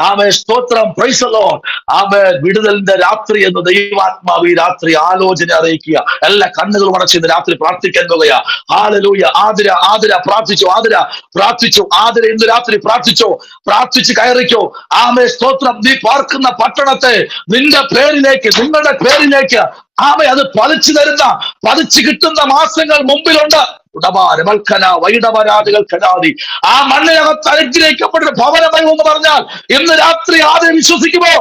ആമേ സ്തോത്രം പ്രൈസ് ദി ലോർഡ് ആമേ വിടുതലിന്റെ രാത്രി എന്ന് ദൈവാത്മാവ് ഈ രാത്രി ആലോചന അറിയിക്കുക. എല്ലാ കണ്ണുകളും അടച്ച് ഇന്ന് രാത്രി പ്രാർത്ഥിക്കാൻ പോകുകയാ. ഹല്ലേലൂയ. ആതിര പ്രാർത്ഥിച്ചു. ആതിര ഇന്ന് രാത്രി പ്രാർത്ഥിച്ചോ. പ്രാർത്ഥിച്ച് കയറിക്കോ. ആമേ സ്തോത്രം. നീ പാർക്കുന്ന പട്ടണത്തെ നിങ്ങളുടെ പേരിലേക്ക് ആമേ അത് പതിച്ചു കിട്ടുന്ന മാസങ്ങൾ മുമ്പിലുണ്ട്. ആ മണ്ണിനകത്ത് അനുഗ്രഹിക്കപ്പെട്ട ഭവനമായി എന്ന് പറഞ്ഞാൽ ഇന്ന് രാത്രി ആദ്യം വിശ്വസിക്കുമോ?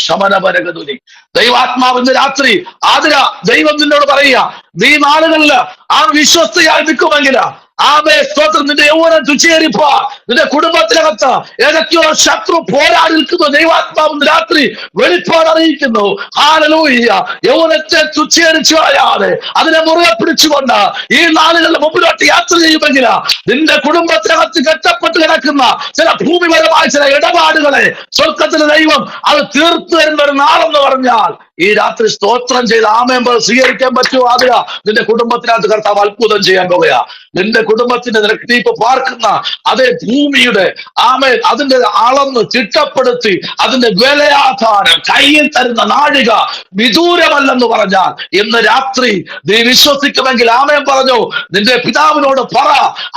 ശമനപരഗതുനി ദൈവാത്മാവ് ഇന്ന് രാത്രി ആതിര ദൈവം നിന്നോട് പറയുക, നീ നാളുകളിൽ ആ വിശ്വസ്തയായി നിൽക്കുമെങ്കിൽ ആമേ സ്തോത്രം നിന്റെ യൗവനം തുച്ഛീകരിപ്പാ. നിന്റെ കുടുംബത്തിനകത്ത് ഏതൊക്കെയോ ശത്രു പോരാടി നിൽക്കുന്നു. ദൈവാത്മാവ് രാത്രി വെളിപ്പാട് അറിയിക്കുന്നു. ഹല്ലേലൂയ. യൗവനത്തെ തുച്ഛീകരിച്ചു കളയാതെ അതിനെ മുറുകെ പിടിച്ചുകൊണ്ട് ഈ നാളുകളിൽ മുമ്പിലോട്ട് യാത്ര ചെയ്യുമെങ്കിൽ നിന്റെ കുടുംബത്തിനകത്ത് കെട്ടപ്പെട്ട് കിടക്കുന്ന ചില ഭൂമിപരമായ ചില ഇടപാടുകളെ സ്വർഗത്തിലെ ദൈവം അത് തീർത്തു തരുന്ന ഒരു നാളെന്ന് പറഞ്ഞാൽ ഈ രാത്രി സ്തോത്രം ചെയ്ത് ആമേമ്പോൾ സ്വീകരിക്കാൻ പറ്റുമോ? ആതിര നിന്റെ കുടുംബത്തിനകത്ത് കർത്താവ് അത്ഭുതം ചെയ്യാൻ പോകുകയാ. നിന്റെ കുടുംബത്തിന്റെ നീ ഇപ്പൊ പാർക്കുന്ന അതേ ഭൂമിയുടെ ആമേൻ അതിന്റെ അളന്ന് ചിട്ടപ്പെടുത്തി അതിന്റെ വിലയാധാരം കയ്യിൽ തരുന്ന നാഴിക വിദൂരമല്ലെന്ന് പറഞ്ഞാൽ ഇന്ന് രാത്രി നീ വിശ്വസിക്കുമെങ്കിൽ ആമേൻ പറഞ്ഞു, നിന്റെ പിതാവിനോട് പറ,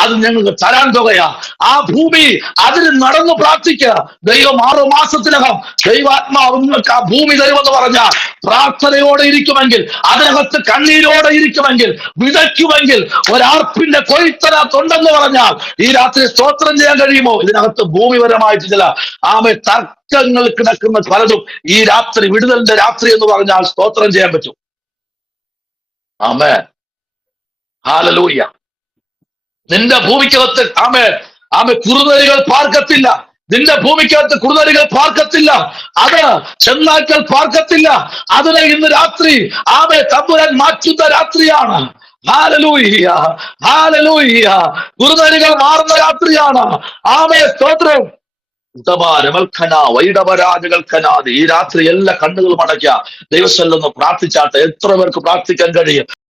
അത് ഞങ്ങൾക്ക് തരാൻ പോകുകയാ. ആ ഭൂമി അതിന് നടന്നു പ്രാർത്ഥിക്കുക. ദൈവം 6 മാസത്തിനകം ദൈവാത്മാവ് നിങ്ങൾക്ക് ആ ഭൂമി തരുമെന്ന് പറഞ്ഞാൽ പ്രാർത്ഥനയോടെ ഇരിക്കുമെങ്കിൽ, അതിനകത്ത് കണ്ണീരോടെ ഇരിക്കുമെങ്കിൽ, വിതയ്ക്കുമെങ്കിൽ, ഒരാർപ്പിന്റെ കൊയ്ത്തനകത്തുണ്ടെന്ന് പറഞ്ഞാൽ ഈ രാത്രി സ്തോത്രം ചെയ്യാൻ കഴിയുമോ? ഇതിനകത്ത് ഭൂമിപരമായിട്ട് ചില ആമേ തർക്കങ്ങൾ കിടക്കുന്ന പലതും ഈ രാത്രി വിടുതലിന്റെ രാത്രി എന്ന് പറഞ്ഞാൽ സ്തോത്രം ചെയ്യാൻ പറ്റും. ആമേ ഹല്ലേലൂയ. നിന്റെ ഭൂമിക്കകത്ത് ആമേ കുറുനരികൾ പാർക്കത്തില്ല. നിന്റെ ഭൂമിക്കകത്ത് കുറുനരികൾ പാർക്കത്തില്ല. അത് ചെന്നായ്ക്കൾ പാർക്കത്തില്ല. അതിനെ ഇന്ന് രാത്രി ആമേ തമ്പുരാൻ മാറ്റുന്ന രാത്രിയാണ്. Hallelujah, hallelujah. കുറുനരികൾ മാറുന്ന രാത്രിയാണ്. ആമേ സ്തോത്രം. ഈ രാത്രി എല്ലാ കണ്ണുകളും അടയ്ക്കുക. ദൈവസ്ഥലൊന്ന് പ്രാർത്ഥിച്ചാട്ടെ. എത്ര പേർക്ക് പ്രാർത്ഥിക്കാൻ കഴിയും?